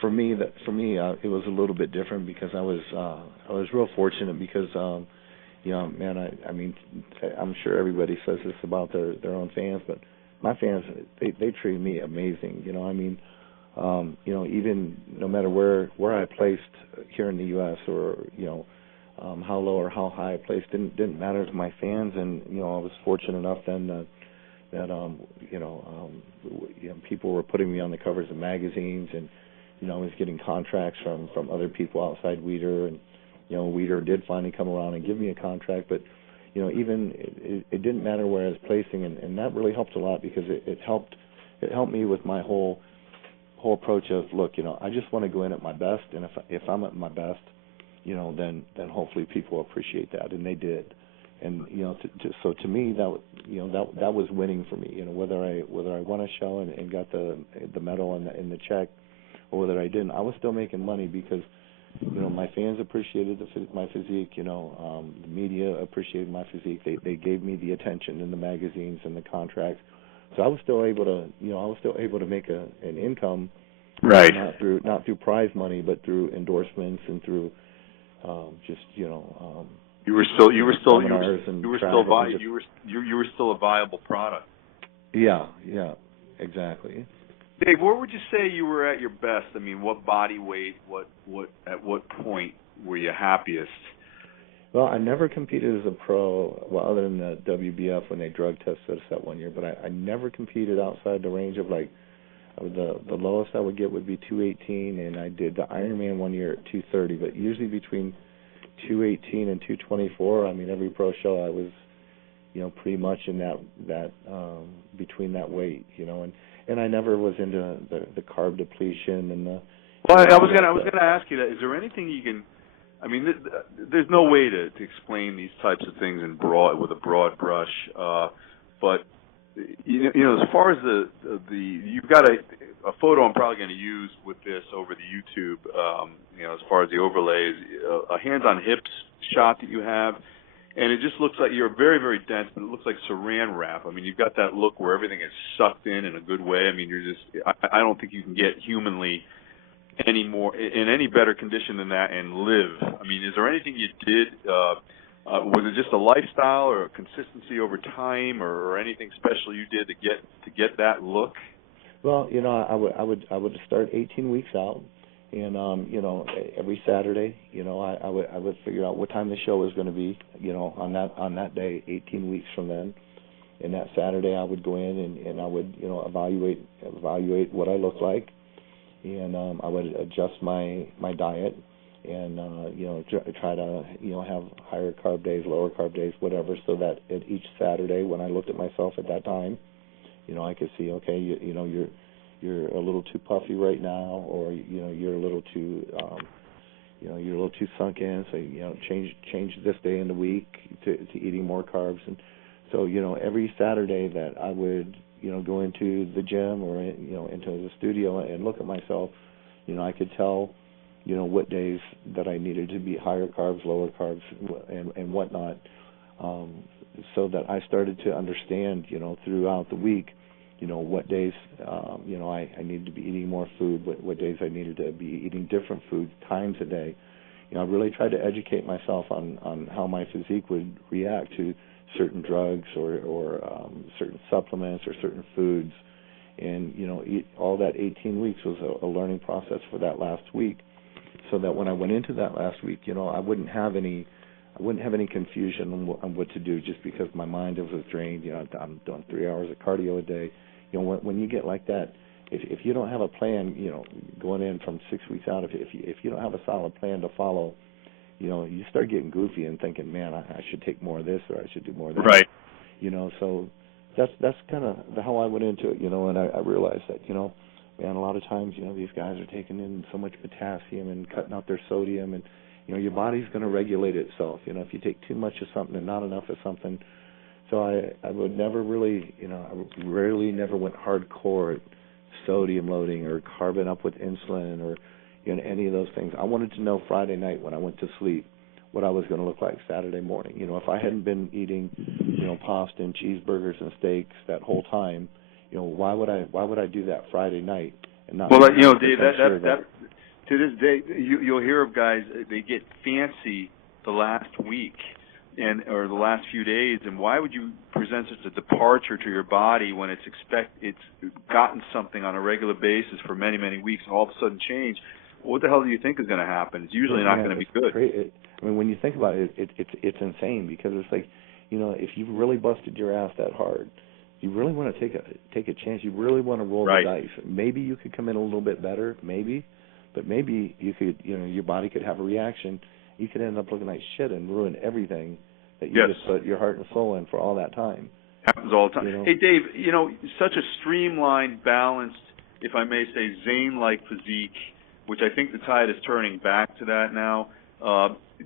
for me, it was a little bit different because I was real fortunate because, man, I mean, I'm sure everybody says this about their own fans, but my fans, they treated me amazing. I mean, even no matter where I placed here in the U.S. or how low or how high I placed didn't matter to my fans, and I was fortunate enough then that people were putting me on the covers of magazines, and I was getting contracts from other people outside Weider, and Weider did finally come around and give me a contract, but even it didn't matter where I was placing, and that really helped a lot because it helped me with my whole approach of, look, I just want to go in at my best, and if I'm at my best, then hopefully people appreciate that, and they did. And so to me that was winning for me. Whether I won a show and got the medal and the check, or whether I didn't, I was still making money because my fans appreciated my physique. The media appreciated my physique. They gave me the attention in the magazines and the contracts. So I was still able to make an income, right? Not through prize money, but through endorsements and through You were still a viable product. Yeah, exactly. Dave, where would you say you were at your best? I mean, what body weight? At what point were you happiest? Well, I never competed as a pro, other than the WBF when they drug tested us that one year. But I never competed outside the range of the lowest I would get would be 218, and I did the Ironman one year at 230. But usually between 218 and 224. I mean, every pro show I was, pretty much in that between that weight, and I never was into the carb depletion and the. Well, I was gonna ask you that. Is there anything you can? I mean, there's no way to explain these types of things with a broad brush, but as far as you've got a photo I'm probably going to use with this over the YouTube, as far as the overlays, a hands on hips shot that you have, and it just looks like you're very, very dense, but it looks like saran wrap. I mean, you've got that look where everything is sucked in a good way. I mean, I don't think you can get humanly any more in any better condition than that and live. I mean, is there anything you did? Was it just a lifestyle or a consistency over time, or anything special you did to get that look? Well, I would start 18 weeks out, and every Saturday, I would figure out what time the show was going to be, on that day, 18 weeks from then. And that Saturday, I would go in and I would evaluate what I looked like, and I would adjust my diet, and try to have higher carb days, lower carb days, whatever, so that at each Saturday when I looked at myself at that time, I could see, okay, you're a little too puffy right now, or you're a little too you're a little too sunk in, so change this day in the week to eating more carbs. And so every Saturday that I would go into the gym or into the studio and look at myself, I could tell what days that I needed to be higher carbs, lower carbs, and whatnot, so that I started to understand throughout the week what days I needed to be eating more food, what days I needed to be eating different foods times a day. I really tried to educate myself on how my physique would react to certain drugs or certain supplements or certain foods. And all that 18 weeks was a learning process for that last week, so that when I went into that last week, I wouldn't have any confusion on what to do, just because my mind was drained. I'm doing 3 hours of cardio a day. When you get like that, if you don't have a plan, going in from 6 weeks out, if you don't have a solid plan to follow, you start getting goofy and thinking, man, I should take more of this, or I should do more of that. Right. So that's kind of how I went into it, and I realized that, man, a lot of times, these guys are taking in so much potassium and cutting out their sodium, and your body's going to regulate itself. If you take too much of something and not enough of something. So I would never really, I rarely never went hardcore at sodium loading or carbon up with insulin, or any of those things. I wanted to know Friday night when I went to sleep what I was going to look like Saturday morning. If I hadn't been eating, pasta and cheeseburgers and steaks that whole time, why would I do that Friday night and not? Well, Dave, that to this day, you'll hear of guys, they get fancy the last week or the last few days, and why would you present such a departure to your body when it's gotten something on a regular basis for many, many weeks and all of a sudden change? What the hell do you think is going to happen? It's usually not going to be good. When you think about it, it's insane, because it's like, if you've really busted your ass that hard, you really want to take a chance. You really want to roll the dice. Maybe you could come in a little bit better, but maybe you could, your body could have a reaction. You could end up looking like shit and ruin everything that you just put your heart and soul in for all that time. Happens all the time. Hey, Dave, such a streamlined, balanced, if I may say, Zane-like physique, which I think the tide is turning back to that now.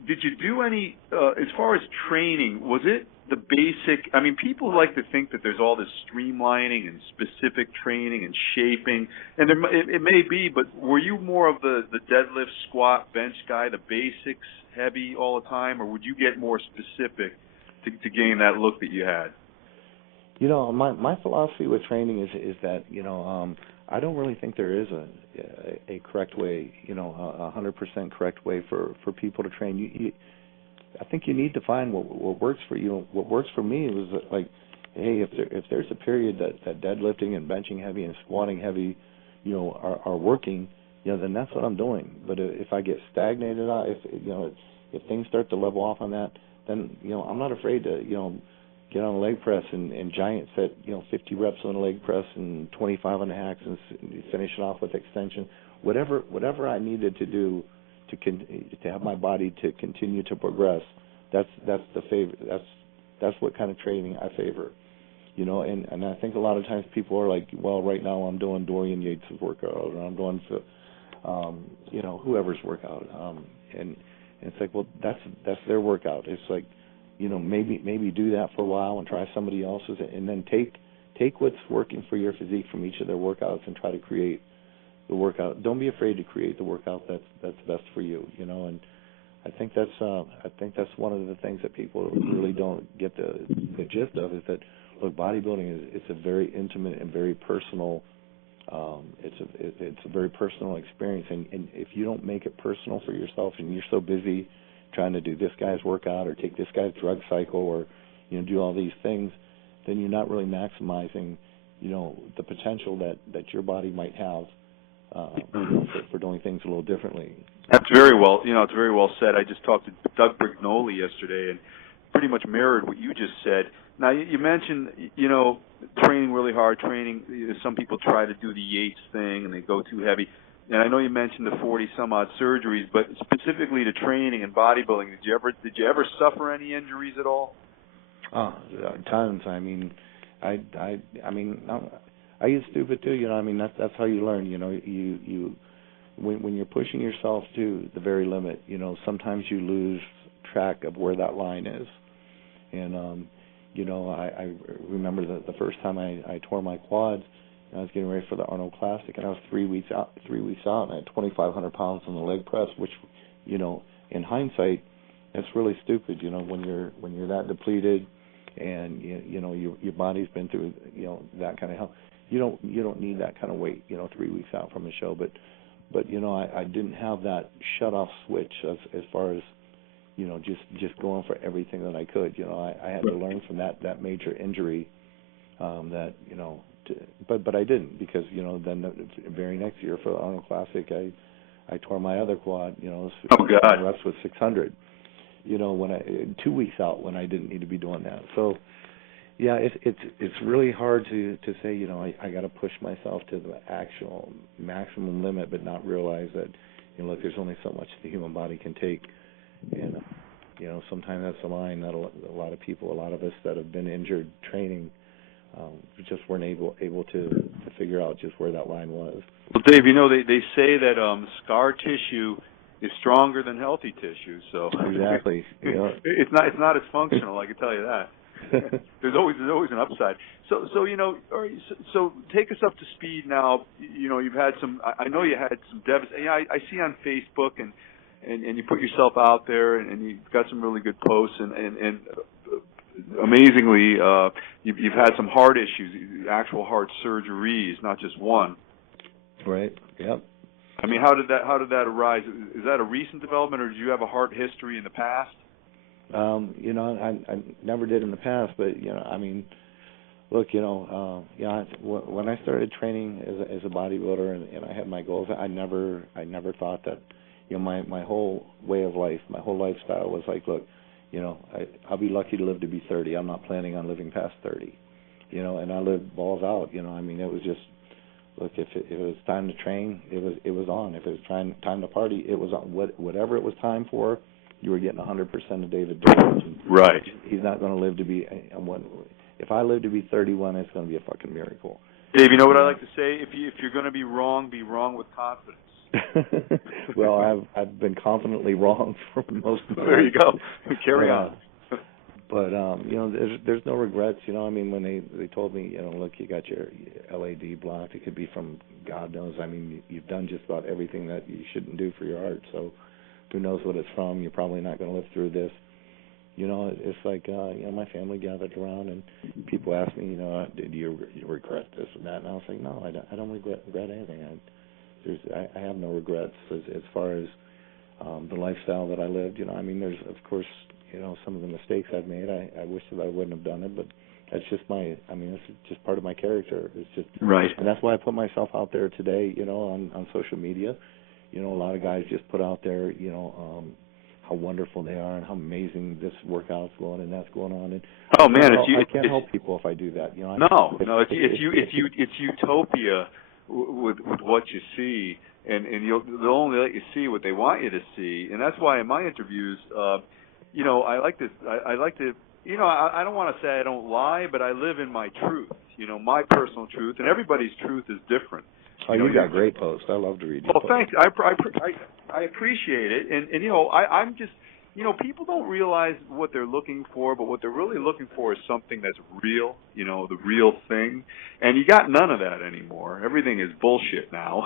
Did you do any, as far as training, was it the basic, people like to think that there's all this streamlining and specific training and shaping, and it may be, but were you more of the deadlift, squat, bench guy, the basics, heavy all the time, or would you get more specific to gain that look that you had? My philosophy with training is that, I don't really think there is a correct way, 100% correct way for people to train. I think you need to find what works for you. What works for me was like, hey, if there's a period that deadlifting and benching heavy and squatting heavy, are working, then that's what I'm doing. But if I get stagnated out, if things start to level off on that, then I'm not afraid to get on a leg press and giant set 50 reps on a leg press and 25 on the hacks and finish it off with extension. Whatever I needed to do to have my body to continue to progress, that's the favor. That's what kind of training I favor. And I think a lot of times people are like, well, right now I'm doing Dorian Yates' workout, or I'm doing whoever's workout, and it's like, well, that's their workout. It's like, maybe do that for a while and try somebody else's, and then take what's working for your physique from each of their workouts and try to create the workout. Don't be afraid to create the workout that's best for you. And I think that's one of the things that people really don't get the gist of, is that, look, bodybuilding it's a very intimate and very personal. It's a very personal experience, and if you don't make it personal for yourself, and you're so busy trying to do this guy's workout or take this guy's drug cycle or do all these things, then you're not really maximizing the potential that your body might have for doing things a little differently. That's very well, it's very well said. I just talked to Doug Brignoli yesterday and pretty much mirrored what you just said. Now, you mentioned, training really hard, some people try to do the Yates thing and they go too heavy. And I know you mentioned the 40-some-odd surgeries, but specifically to training and bodybuilding, did you ever suffer any injuries at all? Tons. I get stupid too. That's how you learn. When you're pushing yourself to the very limit, sometimes you lose track of where that line is. And I remember the first time I tore my quads. I was getting ready for the Arnold Classic, and I was 3 weeks out, and I had 2,500 pounds on the leg press, which, in hindsight, that's really stupid. When you're that depleted, and your body's been through that kind of hell, you don't need that kind of weight 3 weeks out from a show. But I didn't have that shut off switch as far as just going for everything that I could. I had to learn from that major injury but I didn't, because then the very next year for the Arnold Classic I tore my other quad. Reps with 600. When 2 weeks out when I didn't need to be doing that. So yeah, it's really hard to say I got to push myself to the actual maximum limit, but not realize that look, there's only so much the human body can take, and sometimes that's a line that a lot of us that have been injured training. Just weren't able to figure out just where that line was. Well, Dave, they say that scar tissue is stronger than healthy tissue. So exactly, it's not as functional. I can tell you that. there's always an upside. So you know, all right, so take us up to speed now. You know, you've had some. I know you had some devastating. I see on Facebook and you put yourself out there and you've got some really good posts and amazingly you've had some heart issues, actual heart surgeries, not just one. Right. Yep. I mean, how did that arise? Is that a recent development, or did you have a heart history in the past? You know, I never did in the past, but you know, I mean, look, you know, when I started training as a bodybuilder and I had my goals, I never thought that, you know, my whole way of life, my whole lifestyle was like, look, you know, I'll be lucky to live to be 30. I'm not planning on living past 30, you know, and I lived balls out, you know. I mean, it was just, look, if it was time to train, it was on. If it was time to party, it was on. Whatever it was time for, you were getting 100% of David Dusa. Right. He's not going to live to be. If I live to be 31, it's going to be a fucking miracle. Dave, you know what I like to say? If you're going to be wrong with confidence. Well, I've been confidently wrong for most of my life. There you go. Carry on. But you know, there's no regrets. You know, I mean, when they told me, you know, look, you got your LAD blocked. It could be from God knows. I mean, you've done just about everything that you shouldn't do for your heart. So, who knows what it's from? You're probably not going to live through this. You know, it's like, you know, my family gathered around and people asked me, you know, did you regret this and that? And I was like, no, I don't regret anything. I have no regrets as far as the lifestyle that I lived. You know, I mean, there's, of course, you know, some of the mistakes I've made. I wish that I wouldn't have done it, but that's just it's just part of my character. It's just, right. And that's why I put myself out there today, you know, on social media. You know, a lot of guys just put out there, you know, how wonderful they are and how amazing this workout's going and that's going on. And oh man, I can't help people if I do that. You know, it's utopia with what you see, and they'll only let you see what they want you to see, and that's why in my interviews, you know, I like to, you know, I don't want to say I don't lie, but I live in my truth, you know, my personal truth, and everybody's truth is different. Oh, you got great posts. I love to read your posts. Well, thanks. I appreciate it, and you know, I'm just, you know, people don't realize what they're looking for, but what they're really looking for is something that's real, you know, the real thing, and you got none of that anymore. Everything is bullshit now.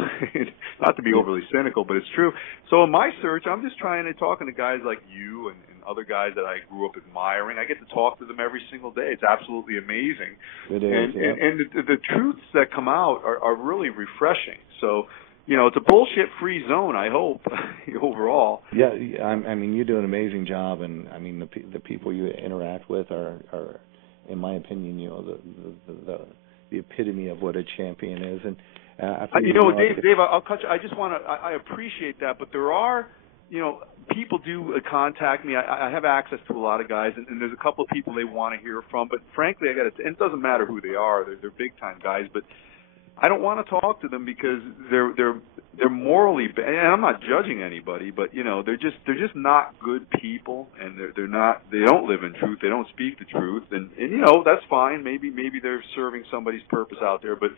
Not to be overly cynical, but it's true. So in my search, I'm just talking to guys like you and other guys that I grew up admiring. I get to talk to them every single day. It's absolutely amazing. It is, and the truths that come out are really refreshing. So, you know, it's a bullshit-free zone, I hope, overall. Yeah, I mean, you do an amazing job, and I mean, the people you interact with are, in my opinion, you know, the epitome of what a champion is. And you know, Dave, I'll cut you. I just want to. I appreciate that, but there are, you know, people do contact me. I have access to a lot of guys, and there's a couple of people they want to hear from. But frankly, and it doesn't matter who they are. They're big-time guys, but I don't want to talk to them because they're morally bad. And I'm not judging anybody, but you know, they're just not good people, and they don't live in truth. They don't speak the truth, and you know, that's fine. Maybe they're serving somebody's purpose out there, but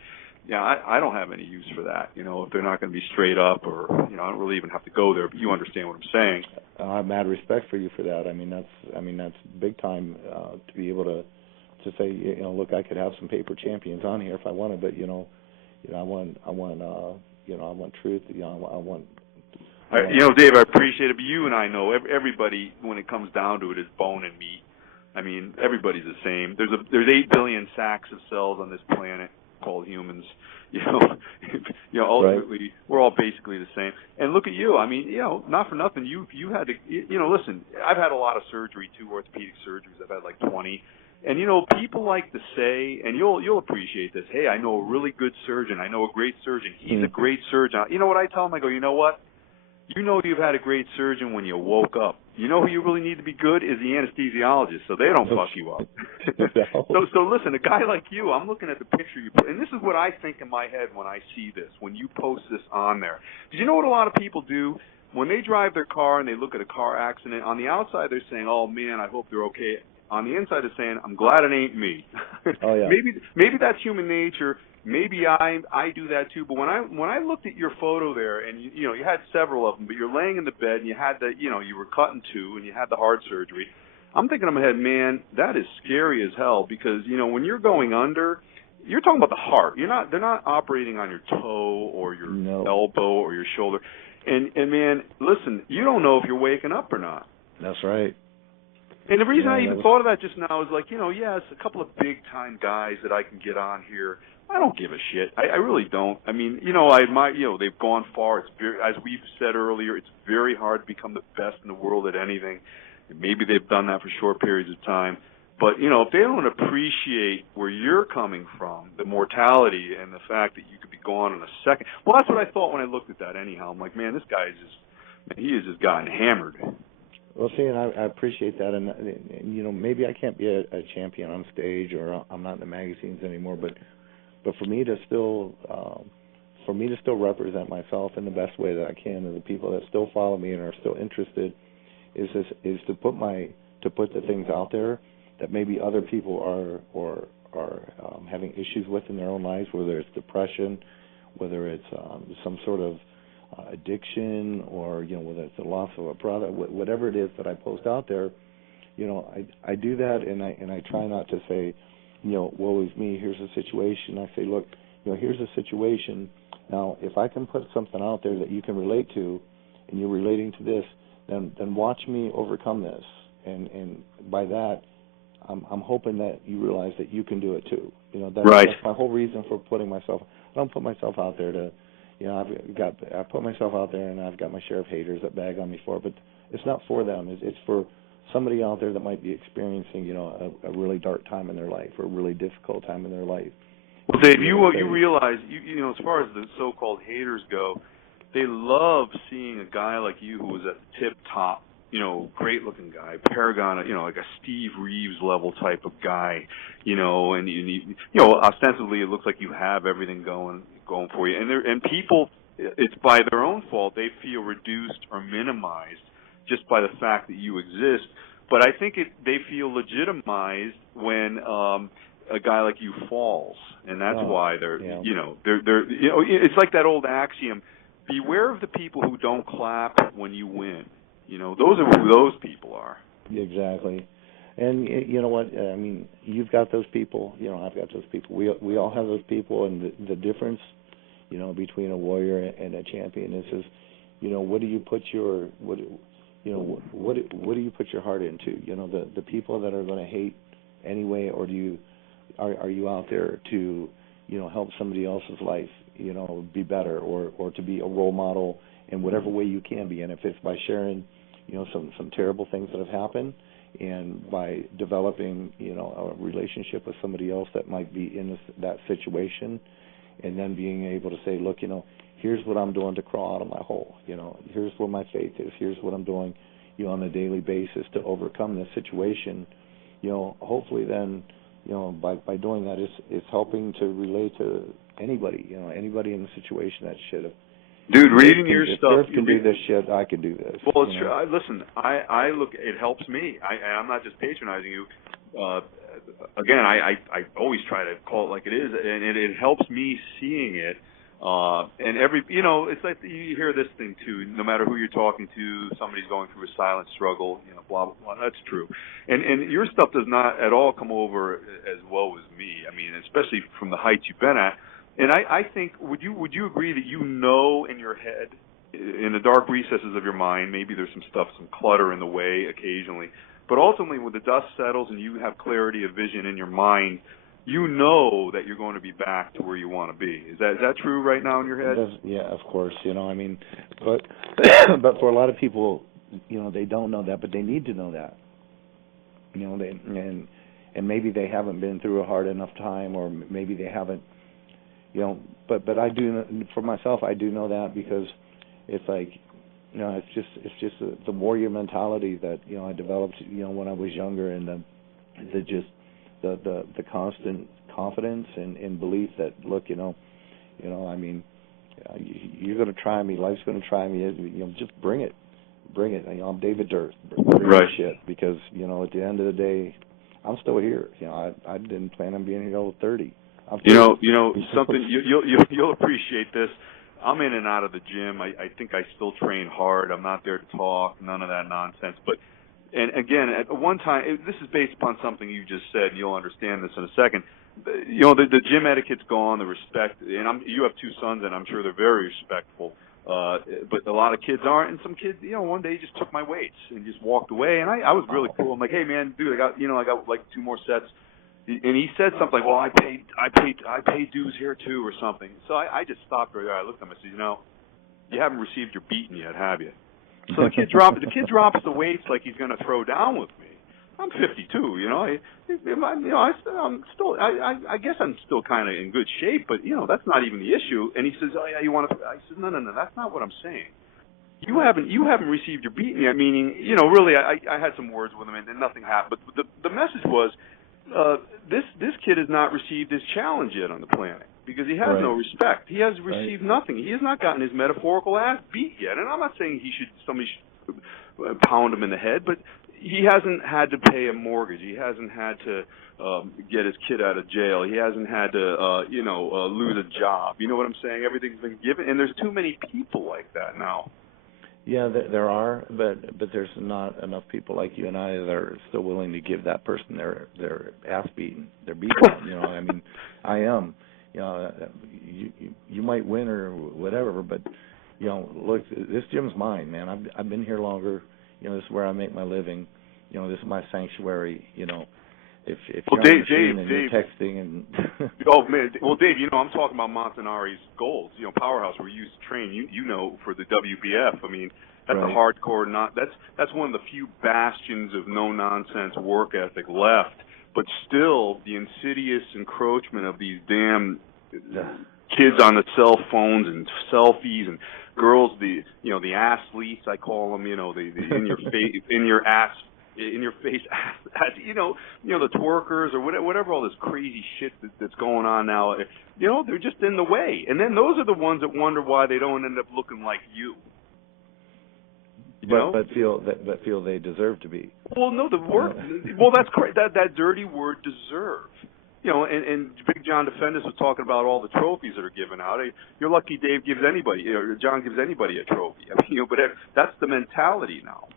yeah, I don't have any use for that. You know, if they're not going to be straight up, or you know, I don't really even have to go there. But you understand what I'm saying. I have mad respect for you for that. I mean, that's big time to be able to say, you know, look, I could have some paper champions on here if I wanted, but you know, I want truth. You know, I want. You know, Dave, I appreciate it, but you and I know everybody, when it comes down to it, is bone and meat. I mean, everybody's the same. There's 8 billion sacks of cells on this planet called humans. You know, ultimately, right. We're all basically the same. And look at you. I mean, you know, not for nothing. You had to. You know, listen. I've had a lot of surgery too, orthopedic surgeries. I've had like 20. And, you know, people like to say, and you'll appreciate this, hey, I know a really good surgeon. I know a great surgeon. He's a great surgeon. You know what I tell them? I go, you know what? You know you've had a great surgeon when you woke up. You know who you really need to be good is the anesthesiologist, so they don't fuck you up. So listen, a guy like you, I'm looking at the picture you put, and this is what I think in my head when I see this, when you post this on there. Did you know what a lot of people do? When they drive their car and they look at a car accident, on the outside they're saying, oh, man, I hope they're okay. On the inside is saying, I'm glad it ain't me. Oh, yeah. Maybe that's human nature. Maybe I do that too. But when I looked at your photo there, and you know, you had several of them, but you're laying in the bed and you had you were cut in two and you had the heart surgery. I'm thinking in my head, man, that is scary as hell because, you know, when you're going under, you're talking about the heart. They're not operating on your toe or your elbow or your shoulder. And man, listen, you don't know if you're waking up or not. That's right. And the reason I even thought of that just now is like, you know, yes, a couple of big-time guys that I can get on here. I don't give a shit. I really don't. I mean, you know, I admire, you know, they've gone far. It's very, as we've said earlier, it's very hard to become the best in the world at anything. And maybe they've done that for short periods of time. But, you know, if they don't appreciate where you're coming from, the mortality and the fact that you could be gone in a second. Well, that's what I thought when I looked at that anyhow. I'm like, man, this guy is just, man, he has just gotten hammered. Well, see, and I appreciate that, and you know, maybe I can't be a champion on stage, or I'm not in the magazines anymore, but for me to still represent myself in the best way that I can, and the people that still follow me and are still interested, is to put the things out there that maybe other people are having issues with in their own lives, whether it's depression, whether it's some sort of addiction, or you know, whether it's the loss of a brother, whatever it is that I post out there, you know, I do that, and I try not to say, you know, woe is me, here's a situation. I say, look, you know, here's a situation. Now, if I can put something out there that you can relate to, and you're relating to this, then watch me overcome this, and by that, I'm hoping that you realize that you can do it too. You know, that's my whole reason for putting myself. I don't put myself out there to. You know, I put myself out there, and I've got my share of haters that bag on me for it, but it's not for them. It's for somebody out there that might be experiencing, you know, a really dark time in their life, or a really difficult time in their life. Well, Dave, you realize, you know, as far as the so-called haters go, they love seeing a guy like you who was at the tip top, you know, great-looking guy, paragon, you know, like a Steve Reeves level type of guy, you know, and you know, ostensibly it looks like you have everything going for you, and people, it's by their own fault. They feel reduced or minimized just by the fact that you exist. But I think they feel legitimized when a guy like you falls, and that's why they're, you know, you know, it's like that old axiom: beware of the people who don't clap when you win. You know, those are who those people are. Exactly. And you know what? I mean, you've got those people. You know, I've got those people. We all have those people, and the difference, you know, between a warrior and a champion is, you know, what do you put your what do you put your heart into? You know, the people that are going to hate anyway, or are you out there to, you know, help somebody else's life, you know, be better, or to be a role model in whatever way you can be, and if it's by sharing, you know, some terrible things that have happened, and by developing, you know, a relationship with somebody else that might be in that situation, and then being able to say, look, you know, here's what I'm doing to crawl out of my hole. You know, here's where my faith is. Here's what I'm doing, you know, on a daily basis to overcome this situation. You know, hopefully then, you know, by doing that, it's helping to relate to anybody, you know, anybody in the situation that should have. Dude, reading your stuff. If Dearth can do this shit, I can do this. Well, it's true. Listen, I look. It helps me. I'm not just patronizing you. Again, I always try to call it like it is, and it helps me seeing it. And you know, it's like you hear this thing too. No matter who you're talking to, somebody's going through a silent struggle. You know, blah blah blah. That's true. And your stuff does not at all come over as well as me. I mean, especially from the heights you've been at. And I think, would you agree that you know in your head, in the dark recesses of your mind, maybe there's some stuff, some clutter in the way occasionally, but ultimately when the dust settles and you have clarity of vision in your mind, you know that you're going to be back to where you want to be. Is that true right now in your head? Yeah, of course. You know, I mean, but for a lot of people, you know, they don't know that, but they need to know that. You know, and maybe they haven't been through a hard enough time, or maybe they haven't. You know, but I do, for myself, I do know that, because it's like, you know, it's just the warrior mentality that, you know, I developed, you know, when I was younger, and the constant confidence and belief that, look, you know, I mean, you're going to try me, life's going to try me, you know, just bring it. You know, I'm David Dearth, bring right. That shit, because, you know, at the end of the day, I'm still here. You know, I didn't plan on being here till 30. You know something. You'll appreciate this. I'm in and out of the gym. I think I still train hard. I'm not there to talk, none of that nonsense. But And again, at one time, this is based upon something you just said, and you'll understand this in a second. You know, the gym etiquette's gone, the respect, and you have 2 sons, and I'm sure they're very respectful. But a lot of kids aren't, and some kids, you know, one day just took my weights and just walked away, and I was really cool. I'm like, hey man, dude, I got like 2 more sets, and he said something like, well, I pay dues here too, or something. So I just stopped right there. I looked at him, I said, you know, you haven't received your beating yet, have you? So the kid drops the weights like he's going to throw down with me. I'm 52, you know. I guess I'm still kind of in good shape, but you know that's not even the issue. And he says, "Oh yeah, you want to?" I said, "No, that's not what I'm saying. You haven't received your beating yet." Meaning, you know, really, I had some words with him, and nothing happened. But the message was, this kid has not received his challenge yet on the planet because he has no respect. He has received nothing. He has not gotten his metaphorical ass beat yet. And I'm not saying somebody should pound him in the head, but he hasn't had to pay a mortgage. He hasn't had to get his kid out of jail. He hasn't had to, lose a job. You know what I'm saying? Everything's been given, and there's too many people like that now. Yeah, there are, but there's not enough people like you and I that are still willing to give that person their ass beaten, their beating. You know, I mean, I am. You know, you might win or whatever, but you know, look, this gym's mine, man. I've been here longer. You know, this is where I make my living. You know, this is my sanctuary. You know, if you're you're texting and oh man, well Dave, you know, I'm talking about Montanari's goals. You know, Powerhouse where you used to train. You know, for the WBF. I mean, that's a hardcore. That's one of the few bastions of no nonsense work ethic left. But still, the insidious encroachment of these damn kids on the cell phones and selfies and girls, the athletes I call them, you know, the in your face, in your face, you know, the twerkers or whatever all this crazy shit that's going on now. You know, they're just in the way, and then those are the ones that wonder why they don't end up looking like you. But feel they deserve to be. Well, no, the word. Well, that's correct. That dirty word, deserve. You know, and Big John Defenders was talking about all the trophies that are given out. You're lucky Dave gives anybody, or John gives anybody a trophy. I mean, you know, but that's the mentality now.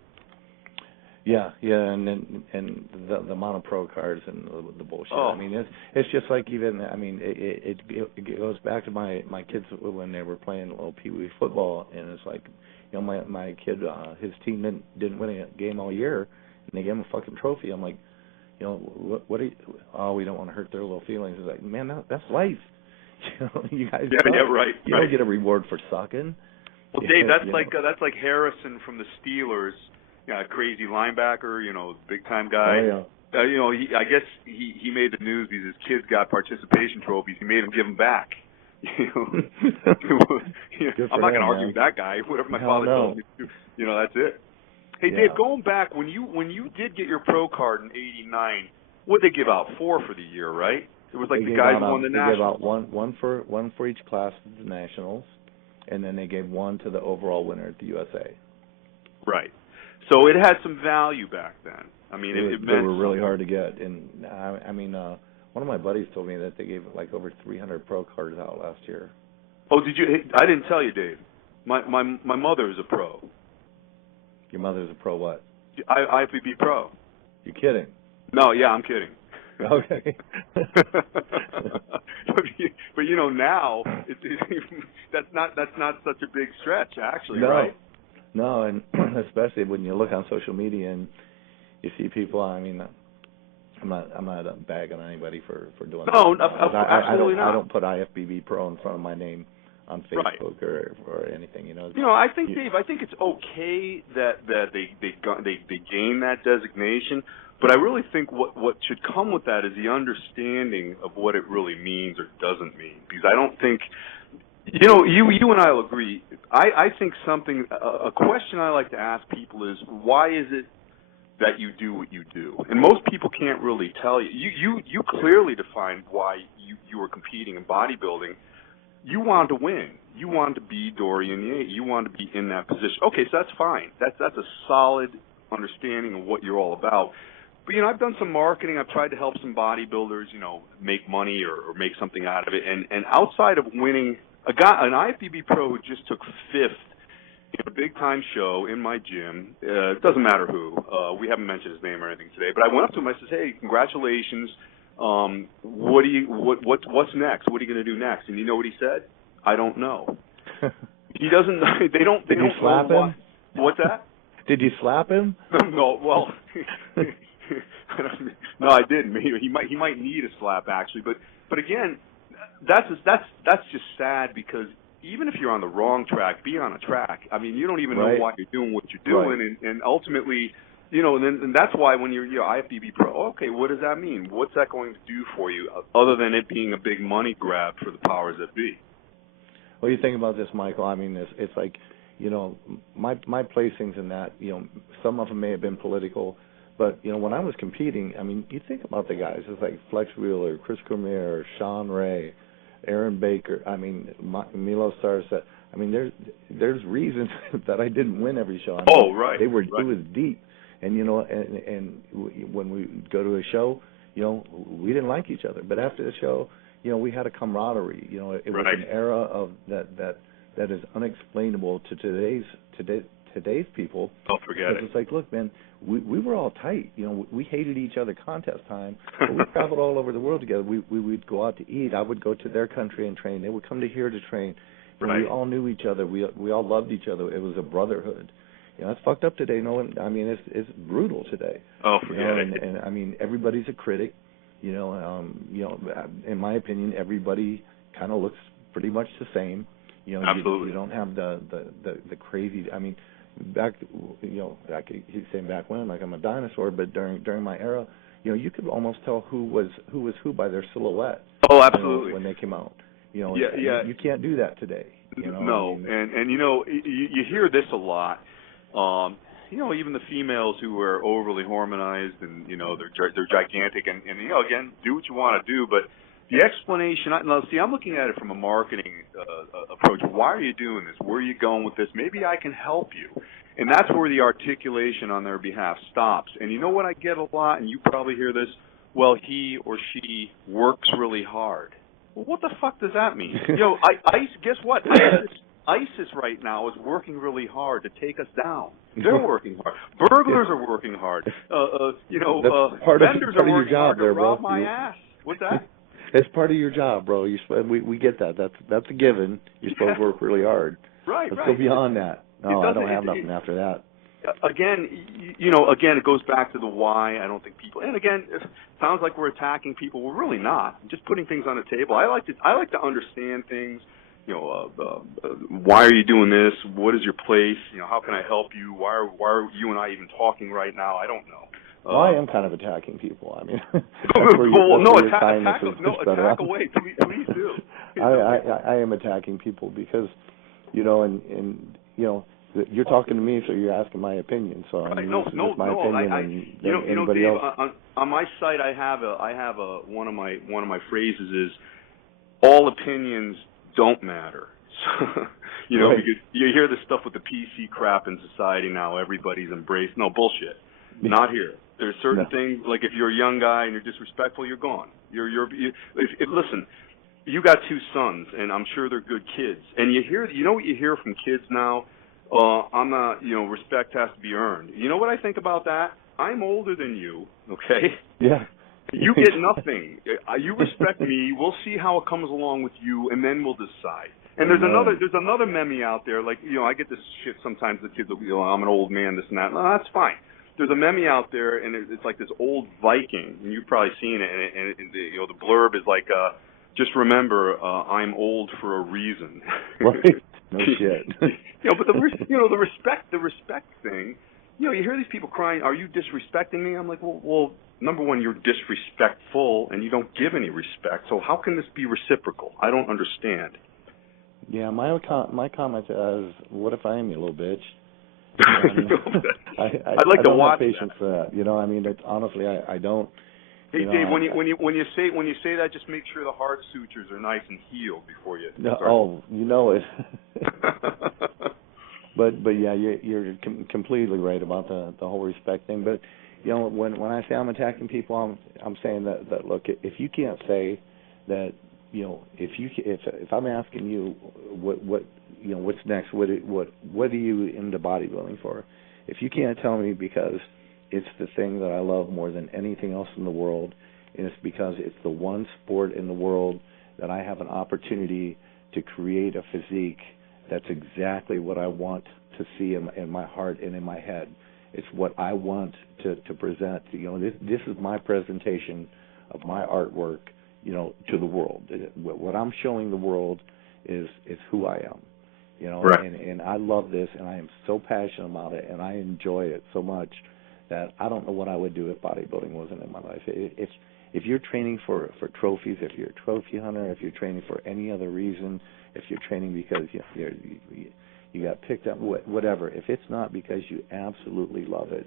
Yeah, and the amount of pro cards and the bullshit. Oh. I mean, it's just like even. I mean, it goes back to my kids when they were playing little pee-wee football, and it's like, you know, my kid, his team didn't win a game all year, and they gave him a fucking trophy. I'm like, you know, what are you, we don't want to hurt their little feelings. It's like, man, that's life. You know, you guys. Yeah, right. You don't get a reward for sucking. Well, Dave, that's like Harrison from the Steelers. Yeah, crazy linebacker, you know, big time guy. Oh, yeah. You know, I guess he made the news because his kids got participation trophies. He made them give them back. You know, I'm not going to argue with that guy. Whatever my father told me to do, you know, that's it. Hey, Dave, going back when you did get your pro card in '89, what did they give out? 4 for the year, right? It was like the guys who won the nationals. They gave out one for each class of the nationals, and then they gave 1 to the overall winner at the USA. Right. So it had some value back then. I mean, they were really hard to get. And I mean, one of my buddies told me that they gave like over 300 pro cards out last year. Oh, did you? I didn't tell you, Dave. My mother is a pro. Your mother's a pro what? IFBB pro. You're kidding? No, yeah, I'm kidding. Okay. but you know now that's not such a big stretch actually, no. Right? No, and especially when you look on social media and you see people. I mean, I'm not bagging on anybody for doing that. No, absolutely not. I don't put IFBB Pro in front of my name on Facebook or anything. You know. You know, I think Dave, I think it's okay that they gain that designation, but I really think what should come with that is the understanding of what it really means or doesn't mean. Because I don't think. You know, you and I will agree. I think a question I like to ask people is, why is it that you do what you do? And most people can't really tell you. You clearly defined why you were competing in bodybuilding. You wanted to win. You wanted to be Dorian Yates. You wanted to be in that position. Okay, so that's fine. That's a solid understanding of what you're all about. But, you know, I've done some marketing. I've tried to help some bodybuilders, you know, make money or make something out of it. And outside of winning, an IFBB pro who just took 5th in a big-time show in my gym. It doesn't matter who. We haven't mentioned his name or anything today. But I went up to him. I said, "Hey, congratulations. What's next? What are you going to do next?" And you know what he said? "I don't know." He doesn't. They don't. They Did you don't slap know him? What's that? Did you slap him? No. Well, no, I didn't. He might need a slap actually. But again, that's just sad because even if you're on the wrong track, be on a track. I mean, you don't even know why you're doing what you're doing, and ultimately, and that's why when you're IFBB Pro, okay, what does that mean? What's that going to do for you other than it being a big money grab for the powers that be? What do you think about this, Michael? I mean, it's like, my placings in that, some of them may have been political, but, when I was competing, I mean, you think about the guys. It's like Flex Wheeler, Chris Cormier, Sean Ray, Aaron Baker, I mean, Milo Sarset. I mean, there's reasons that I didn't win every show. I mean, it was deep. And, and when we go to a show, we didn't like each other. But after the show, we had a camaraderie. It was an era of that is unexplainable to today's people. Don't forget it. It's like, look, man, we were all tight. We hated each other contest time, but we traveled all over the world together. We would go out to eat. I would go to their country and train. They would come to here to train. We all knew each other. We all loved each other. It was a brotherhood. It's fucked up today. I mean, it's brutal today. Oh, forget it. And I mean, everybody's a critic. In my opinion, everybody kind of looks pretty much the same. Absolutely. You don't have the crazy. I mean, back, I keep saying back when, like I'm a dinosaur, but during my era, you could almost tell who was who by their silhouette. Oh, absolutely. When they came out. You can't do that today. No, and you hear this a lot. Even the females who are overly hormonized and they're gigantic and again, do what you want to do, but the explanation. I'm looking at it from a marketing approach. Why are you doing this? Where are you going with this? Maybe I can help you, and that's where the articulation on their behalf stops. And you know what I get a lot, and you probably hear this. Well, he or she works really hard. Well, what the fuck does that mean? Guess what? ISIS right now is working really hard to take us down. They're working hard. Burglars are working hard. Vendors are working hard to rob my ass. What's that? It's part of your job, bro. We get that. That's a given. You're supposed to work really hard. Let's go beyond that. No, I don't have nothing after that. Again, it goes back to the why. I don't think people. And again, it sounds like we're attacking people. We're really not. I'm just putting things on the table. I like to understand things. Why are you doing this? What is your place? How can I help you? Why are you and I even talking right now? I don't know. Well, I am kind of attacking people. I mean, attack away. Please do. I am attacking people because, and you're talking to me, so you're asking my opinion. So I mean, this is my opinion. Anybody Dave, else? On my site, I have one of my phrases is, all opinions don't matter. Because you hear this stuff with the PC crap in society now. Everybody's embraced. No bullshit. Not here. There's certain things, like if you're a young guy and you're disrespectful, you're gone. Listen, you got 2 sons, and I'm sure they're good kids. And you know what you hear from kids now? I'm not, respect has to be earned. You know what I think about that? I'm older than you, okay? Yeah. You get nothing. You respect me. We'll see how it comes along with you, and then we'll decide. And there's another meme out there. Like, I get this shit sometimes. The kids will, I'm an old man, this and that. No, that's fine. There's a meme out there, and it's like this old Viking, and you've probably seen it. And the blurb is like, just remember, I'm old for a reason. Right. No shit. But the respect thing. You hear these people crying, "Are you disrespecting me?" I'm like, well, number one, you're disrespectful, and you don't give any respect. So how can this be reciprocal? I don't understand. Yeah, my comment is, what if I am you little bitch? I'd like to watch have patience for that. I mean, honestly, I don't. Hey, Dave, when you say that, just make sure the heart sutures are nice and healed before you. It. But yeah, you're completely right about the whole respect thing. But when I say I'm attacking people, I'm saying that look, if you can't say that, if I'm asking you what what's next? What are you into bodybuilding for? If you can't tell me because it's the thing that I love more than anything else in the world, and it's because it's the one sport in the world that I have an opportunity to create a physique that's exactly what I want to see in my heart and in my head. It's what I want to present. This is my presentation of my artwork, to the world. What I'm showing the world is who I am. Right. And I love this, and I am so passionate about it, and I enjoy it so much that I don't know what I would do if bodybuilding wasn't in my life. If you're training for trophies, if you're a trophy hunter, if you're training for any other reason, if you're training because you got picked up, whatever, if it's not because you absolutely love it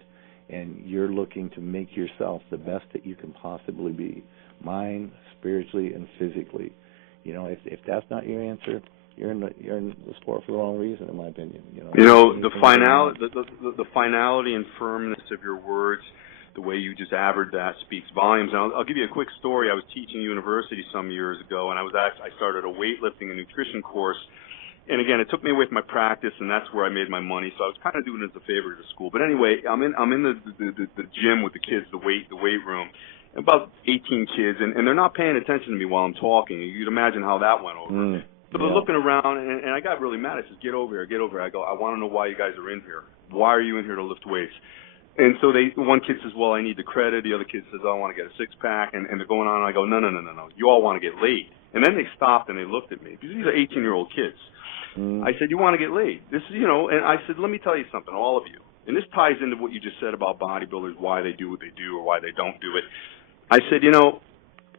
and you're looking to make yourself the best that you can possibly be, mind, spiritually, and physically, if that's not your answer, you're in the sport for the wrong reason, in my opinion. The finality and firmness of your words, the way you just averred that speaks volumes. And I'll give you a quick story. I was teaching university some years ago, and I started a weightlifting and nutrition course. And again, it took me away from my practice, and that's where I made my money. So I was kind of doing it as a favor to the school. But anyway, I'm in the gym with the kids, the weight room, about 18 kids, and they're not paying attention to me while I'm talking. You'd imagine how that went over. So they're looking around, and I got really mad. I said, get over here, get over here. I go, I want to know why you guys are in here. Why are you in here to lift weights? And so one kid says, well, I need the credit. The other kid says, I want to get a six-pack. And they're going on, and I go, no. You all want to get laid. And then they stopped, and they looked at me. Because these are 18-year-old kids. I said, you want to get laid. This is, and I said, let me tell you something, all of you. And this ties into what you just said about bodybuilders, why they do what they do or why they don't do it. I said,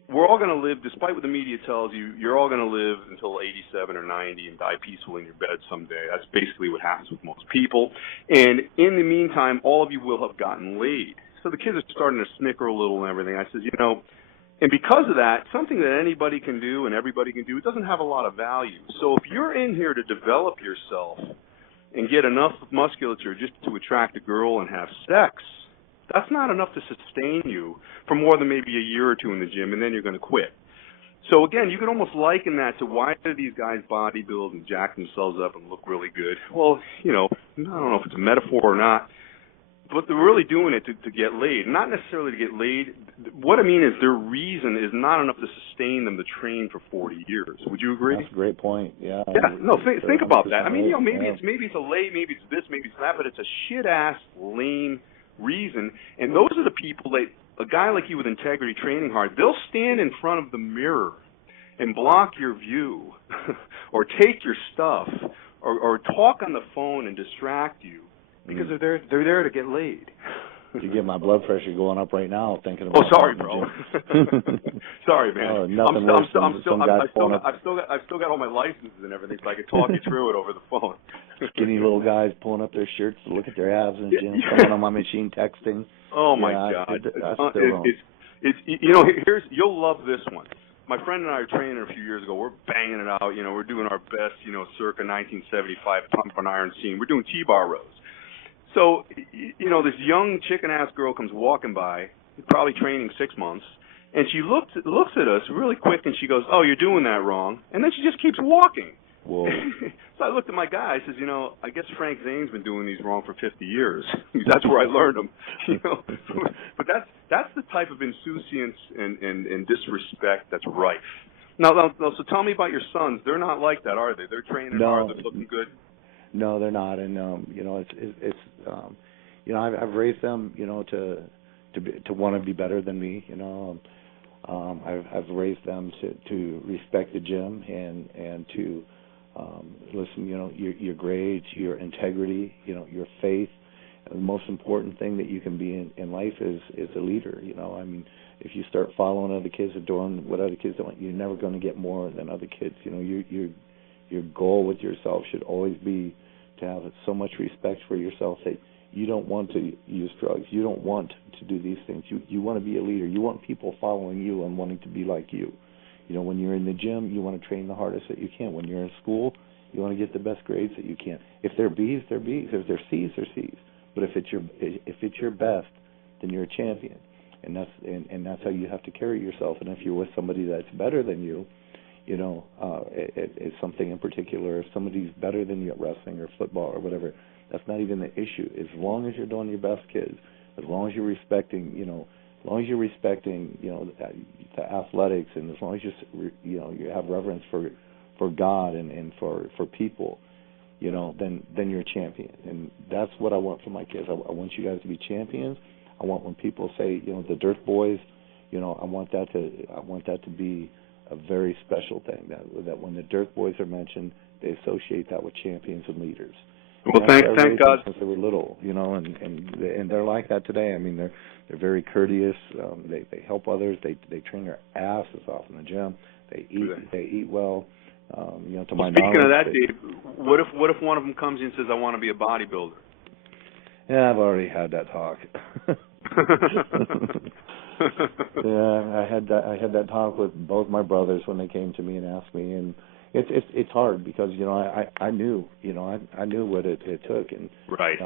we're all going to live, despite what the media tells you, you're all going to live until 87 or 90 and die peacefully in your bed someday. That's basically what happens with most people. And in the meantime, all of you will have gotten laid. So the kids are starting to snicker a little and everything. I said, and because of that, something that anybody can do and everybody can do, it doesn't have a lot of value. So if you're in here to develop yourself and get enough musculature just to attract a girl and have sex, that's not enough to sustain you for more than maybe a year or two in the gym, and then you're going to quit. So again, you could almost liken that to why do these guys bodybuild and jack themselves up and look really good? Well, I don't know if it's a metaphor or not, but they're really doing it to get laid. Not necessarily to get laid. What I mean is their reason is not enough to sustain them to train for 40 years. Would you agree? That's a great point. Yeah. Yeah. No, think about that. I mean, maybe yeah. it's a lay, maybe it's this, maybe it's that, but it's a shit-ass, lame reason. And those are the people that, a guy like you with integrity training hard, they'll stand in front of the mirror and block your view or take your stuff or talk on the phone and distract you because they're there to get laid. You get my blood pressure going up right now thinking about. Oh, sorry, bro. Sorry, man. Nothing worse than some guy pulling up. I've still got all my licenses and everything, so I can talk you through it over the phone. Skinny little guys pulling up their shirts to look at their abs in the gym, someone on my machine texting. Oh my God! You'll love this one. My friend and I were training a few years ago. We're banging it out. We're doing our best. Circa 1975 pump and iron scene. We're doing T-bar rows. So, this young chicken-ass girl comes walking by, probably training 6 months, and she looks at us really quick, and she goes, "Oh, you're doing that wrong," and then she just keeps walking. Whoa. So I looked at my guy. I says, I guess Frank Zane's been doing these wrong for 50 years. That's where I learned them. But that's the type of insouciance and disrespect that's rife. Now, so tell me about your sons. They're not like that, are they? They're training hard. They're looking good. No, they're not, and I've raised them, to want to be better than me. I've raised them to respect the gym and to listen. Your grades, your integrity, your faith. And the most important thing that you can be in life is a leader. I mean, if you start following other kids and doing what other kids don't, you're never going to get more than other kids. Your goal with yourself should always be to have so much respect for yourself that you don't want to use drugs. You don't want to do these things. You want to be a leader. You want people following you and wanting to be like you. When you're in the gym, you want to train the hardest that you can. When you're in school, you want to get the best grades that you can. If they're B's, they're B's. If they're C's, they're C's. But if it's your best, then you're a champion. And that's how you have to carry yourself. And if you're with somebody that's better than you, it's something in particular. If somebody's better than you at wrestling or football or whatever, that's not even the issue. As long as you're doing your best, kids, as long as you're respecting, the athletics, and as long as you have reverence for God and for people, then you're a champion. And that's what I want for my kids. I want you guys to be champions. I want when people say, the Dearth Boys, I want that to be a very special thing. That when the Dearth Boys are mentioned, they associate that with champions and leaders. Well, thank God. Since they were little, and they're like that today. I mean, they're very courteous. They help others. They train their asses off in the gym. They eat well. To my knowledge. Speaking of that, Dave, what if one of them comes in and says, "I want to be a bodybuilder"? Yeah, I've already had that talk. Yeah, I had that talk with both my brothers when they came to me and asked me, and it's hard because I knew I knew what it took, and right.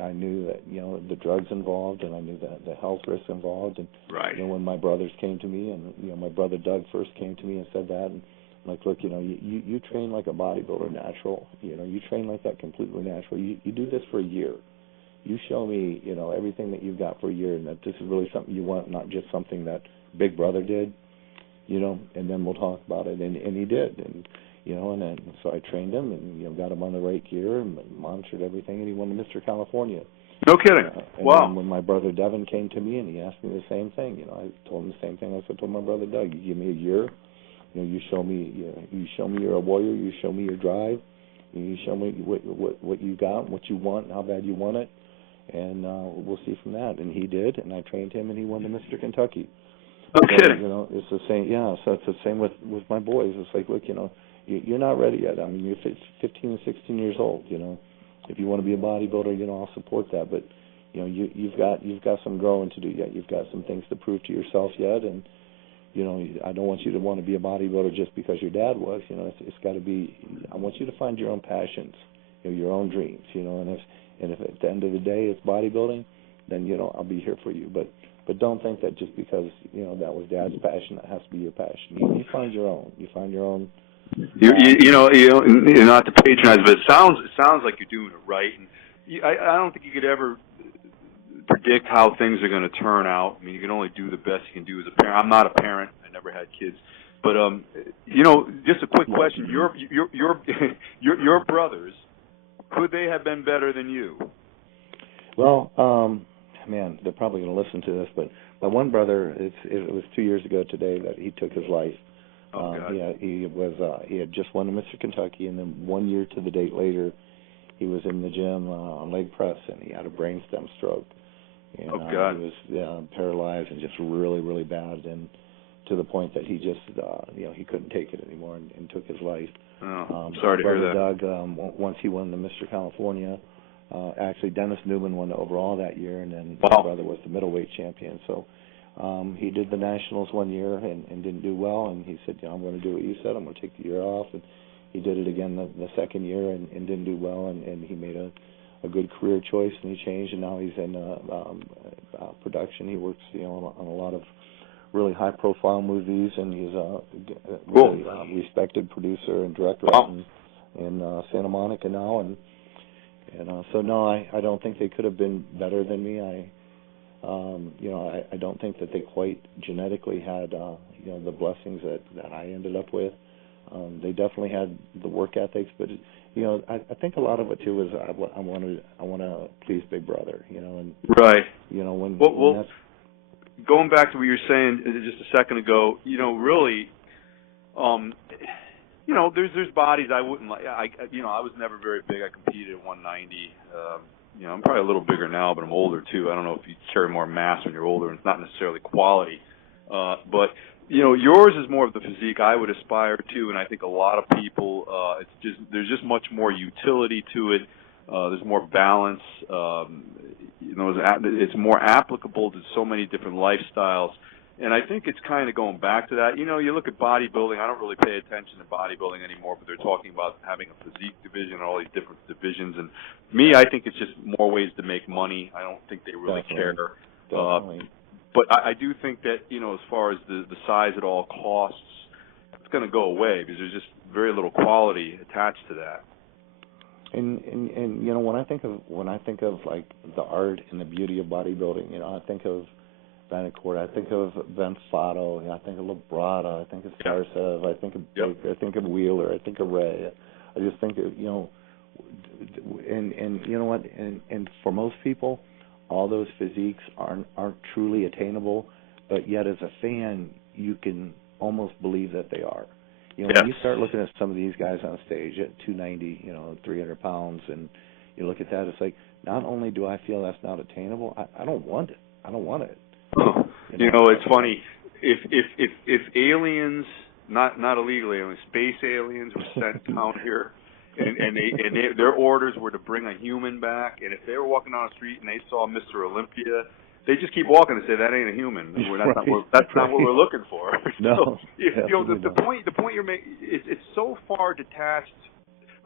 I knew that the drugs involved, and I knew that the health risks involved, and right. When my brothers came to me, and my brother Doug first came to me and said that, and I'm like, look, you train like a bodybuilder, natural, you train like that completely natural. You do this for a year. You show me, everything that you've got for a year, and that this is really something you want, not just something that Big Brother did, and then we'll talk about it. And he did, and and then so I trained him and got him on the right gear and monitored everything, and he won the Mr. California. No kidding. And wow. Then when my brother Devin came to me and he asked me the same thing, I told him the same thing I told my brother Doug. You give me a year, you show me, you show me you're a warrior. You show me your drive. You show me what you got, what you want, how bad you want it. And we'll see from that. And he did, and I trained him, and he won the Mr. Kentucky. No kidding. It's the same. Yeah, so it's the same with my boys. It's like, look, you're not ready yet. I mean, you're 15 and 16 years old. If you want to be a bodybuilder, I'll support that. But you've got some growing to do yet. You've got some things to prove to yourself yet. And I don't want you to want to be a bodybuilder just because your dad was. It's got to be. I want you to find your own passions, your own dreams. And if at the end of the day it's bodybuilding, then I'll be here for you. But don't think that just because that was Dad's passion, that has to be your passion. You find your own. You find your own. Not to patronize, but it sounds like you're doing it right. And I don't think you could ever predict how things are going to turn out. I mean, you can only do the best you can do as a parent. I'm not a parent. I never had kids. But just a quick question: your brothers, could they have been better than you? Well, man, they're probably going to listen to this, but my one brother, it was 2 years ago today that he took his life. Oh, God. He had just won the Mr. Kentucky, and then 1 year to the date later, he was in the gym on leg press, and he had a brainstem stroke. And, God. He was paralyzed and just really, really bad, and to the point that he just, he couldn't take it anymore and took his life. Oh, sorry to hear that. Doug, once he won the Mr. California, actually Dennis Newman won the overall that year, and then my brother was the middleweight champion. So he did the nationals 1 year and didn't do well, and he said, I'm going to do what you said. I'm going to take the year off. And he did it again the second year and didn't do well, and he made a good career choice, and he changed, and now he's in production. He works on a lot of really high-profile movies, and he's a really respected producer and director in Santa Monica now. And so no, I don't think they could have been better than me. I don't think that they quite genetically had the blessings that I ended up with. They definitely had the work ethics, but I think a lot of it too was I want to please Big Brother, and right. When that's going back to what you were saying just a second ago, really, there's bodies I wouldn't like. I was never very big. I competed at 190. I'm probably a little bigger now, but I'm older too. I don't know if you carry more mass when you're older, and it's not necessarily quality. But yours is more of the physique I would aspire to, and I think a lot of people, there's just much more utility to it. There's more balance. It's more applicable to so many different lifestyles. And I think it's kind of going back to that. You look at bodybuilding. I don't really pay attention to bodybuilding anymore, but they're talking about having a physique division and all these different divisions. And me, I think it's just more ways to make money. I don't think they really care. Definitely. But I do think that, as far as the size it all costs, going to go away because there's just very little quality attached to that. And you know, when I think of like the art and the beauty of bodybuilding, you know, I think of Benacourt, I think of Vensato, you know, I think of Labrada, I think of Sarcev, I think of Baker, I think of Wheeler, I think of Ray. I just think of, you know, and you know what, and for most people, all those physiques aren't truly attainable, but yet as a fan, you can almost believe that they are. You know, when you start looking at some of these guys on stage at 290, you know, 300 pounds, and you look at that, it's like, not only do I feel that's not attainable, I don't want it. I don't want it. You know, it's funny. If aliens, not illegal aliens, space aliens were sent down here, and their orders were to bring a human back, and if they were walking down the street and they saw Mr. Olympia, they just keep walking and say that ain't a human. That's not what we're looking for. No, so, you know, the point you're making, it's so far detached.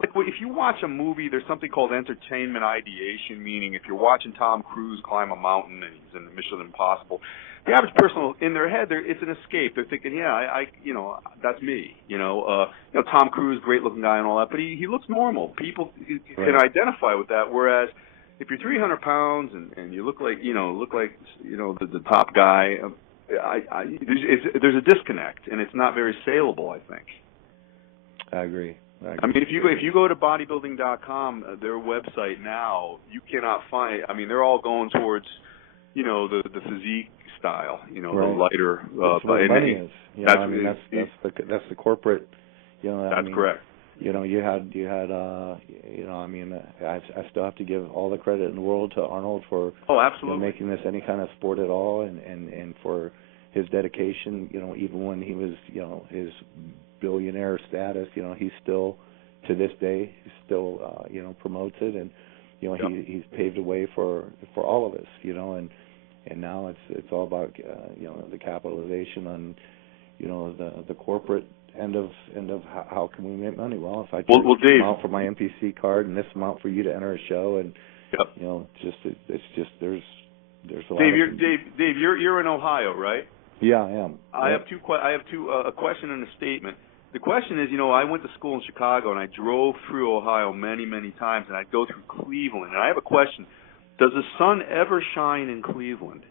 Like if you watch a movie, there's something called entertainment ideation, meaning if you're watching Tom Cruise climb a mountain and he's in the Mission Impossible, the average person in their head, it's an escape. They're thinking, yeah, I you know, that's me. You know, Tom Cruise, great looking guy and all that, but he looks normal. People can identify with that. Whereas if you're 300 pounds and you look like the top guy, there's a disconnect, and it's not very saleable, I think. I agree. I mean, if you go to bodybuilding.com, their website now, you cannot find. I mean, they're all going towards, you know, the physique style, you know, the lighter. That's where the money is. You know, I mean, that's the corporate. You know, that's correct. You know, you had, you know, I mean, I still have to give all the credit in the world to Arnold for absolutely, you know, making this any kind of sport at all, and for his dedication. You know, even when he was, you know, his billionaire status, you know, he's still, to this day, still, you know, promotes it, and you know, he's paved a way for all of us, you know, and now it's all about, you know, the capitalization on, you know, the corporate end of how can we make money? Well, if I charge this amount for my NPC card and this amount for you to enter a show, and you know, it's just there's a lot. Dave, you're in Ohio, right? Yeah, I am. I have a question and a statement. The question is, you know, I went to school in Chicago and I drove through Ohio many, many times, and I'd go through Cleveland. And I have a question: does the sun ever shine in Cleveland?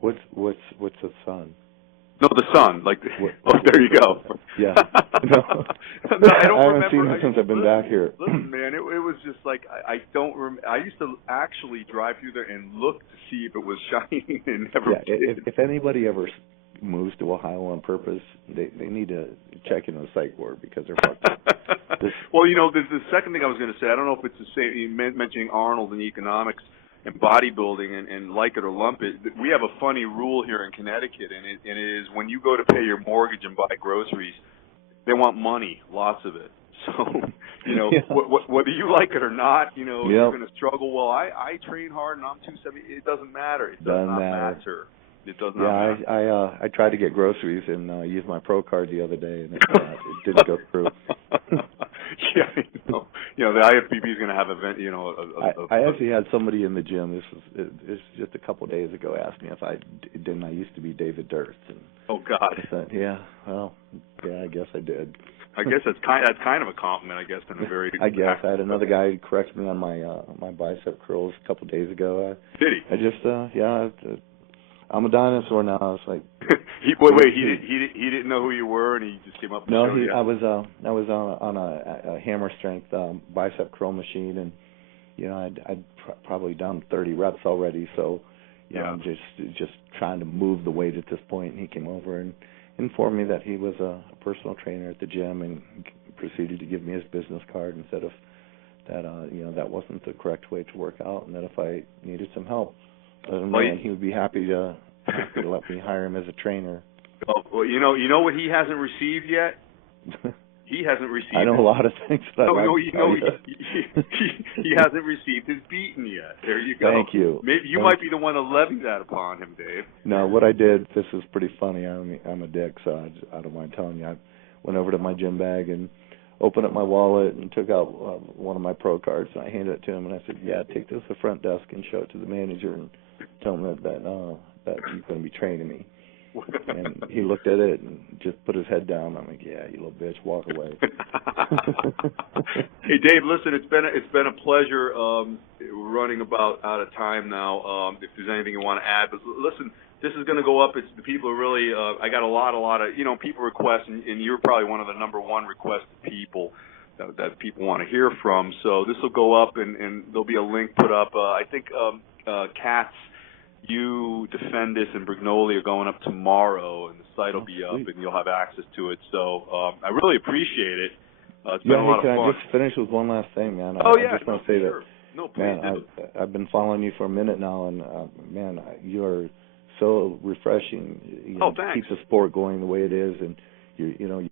What's the sun? No, the sun. Like, there you go. Yeah. No, I haven't seen it since I've been back here. Listen, man, it was just like I don't remember. I used to actually drive through there and look to see if it was shining, and never did. If anybody ever moves to Ohio on purpose, they need to check into the psych ward because they're fucked up. Well, you know, the second thing I was going to say, I don't know if it's the same. You mentioning Arnold and economics and bodybuilding, and like it or lump it, we have a funny rule here in Connecticut, and it is when you go to pay your mortgage and buy groceries, they want money, lots of it. So, you know, whether you like it or not, you know, you're going to struggle. Well, I train hard and I'm 270. It doesn't matter. It does not matter. It does not matter. I tried to get groceries and used my Pro card the other day, and it didn't go through. Yeah, you know, the IFBB is going to have event. You know, I actually had somebody in the gym. This was just a couple of days ago. Asked me if I used to be David Dearth. And oh God. I said, I guess I did. I guess that's kind of a compliment. I guess in a very. I guess I had another guy correct me on my my bicep curls a couple of days ago. Did he? I just I'm a dinosaur now. I was like, he didn't know who you were, and he just came up. No, I was on a hammer strength bicep curl machine, and you know I'd probably done 30 reps already. So you know, I'm just trying to move the weight at this point. And he came over and informed me that he was a personal trainer at the gym, and proceeded to give me his business card and said if that you know, that wasn't the correct way to work out, and that if I needed some help, let him know, and he would be happy to let me hire him as a trainer. Oh, well, you know what he hasn't received yet? He hasn't received. I know a lot of things. He hasn't received his beating yet. There you go. Thank you. Maybe you might be the one to levy that upon him, Dave. No, what I did, this is pretty funny. I'm a dick, so I don't mind telling you. I went over to my gym bag and opened up my wallet and took out one of my Pro cards, and I handed it to him, and I said, take this to the front desk and show it to the manager and tell him that you're going to be training me. And he looked at it and just put his head down. I'm like, yeah, you little bitch, walk away. Hey, Dave, listen, it's been a pleasure. We're running about out of time now. If there's anything you want to add, but listen, this is going to go up. It's the people are really. I got a lot of people request, and you're probably one of the number one requested people that people want to hear from. So this will go up, and there'll be a link put up. I think Katz, you, Defendis, and Brignoli are going up tomorrow, and the site will be up, and you'll have access to it. So I really appreciate it. It's been a lot of fun. Can I just finish with one last thing, man? I just want to say that, no, please, man, I've been following you for a minute now, and man, you are so refreshing. Thanks. Keep the sport going the way it is, and you know.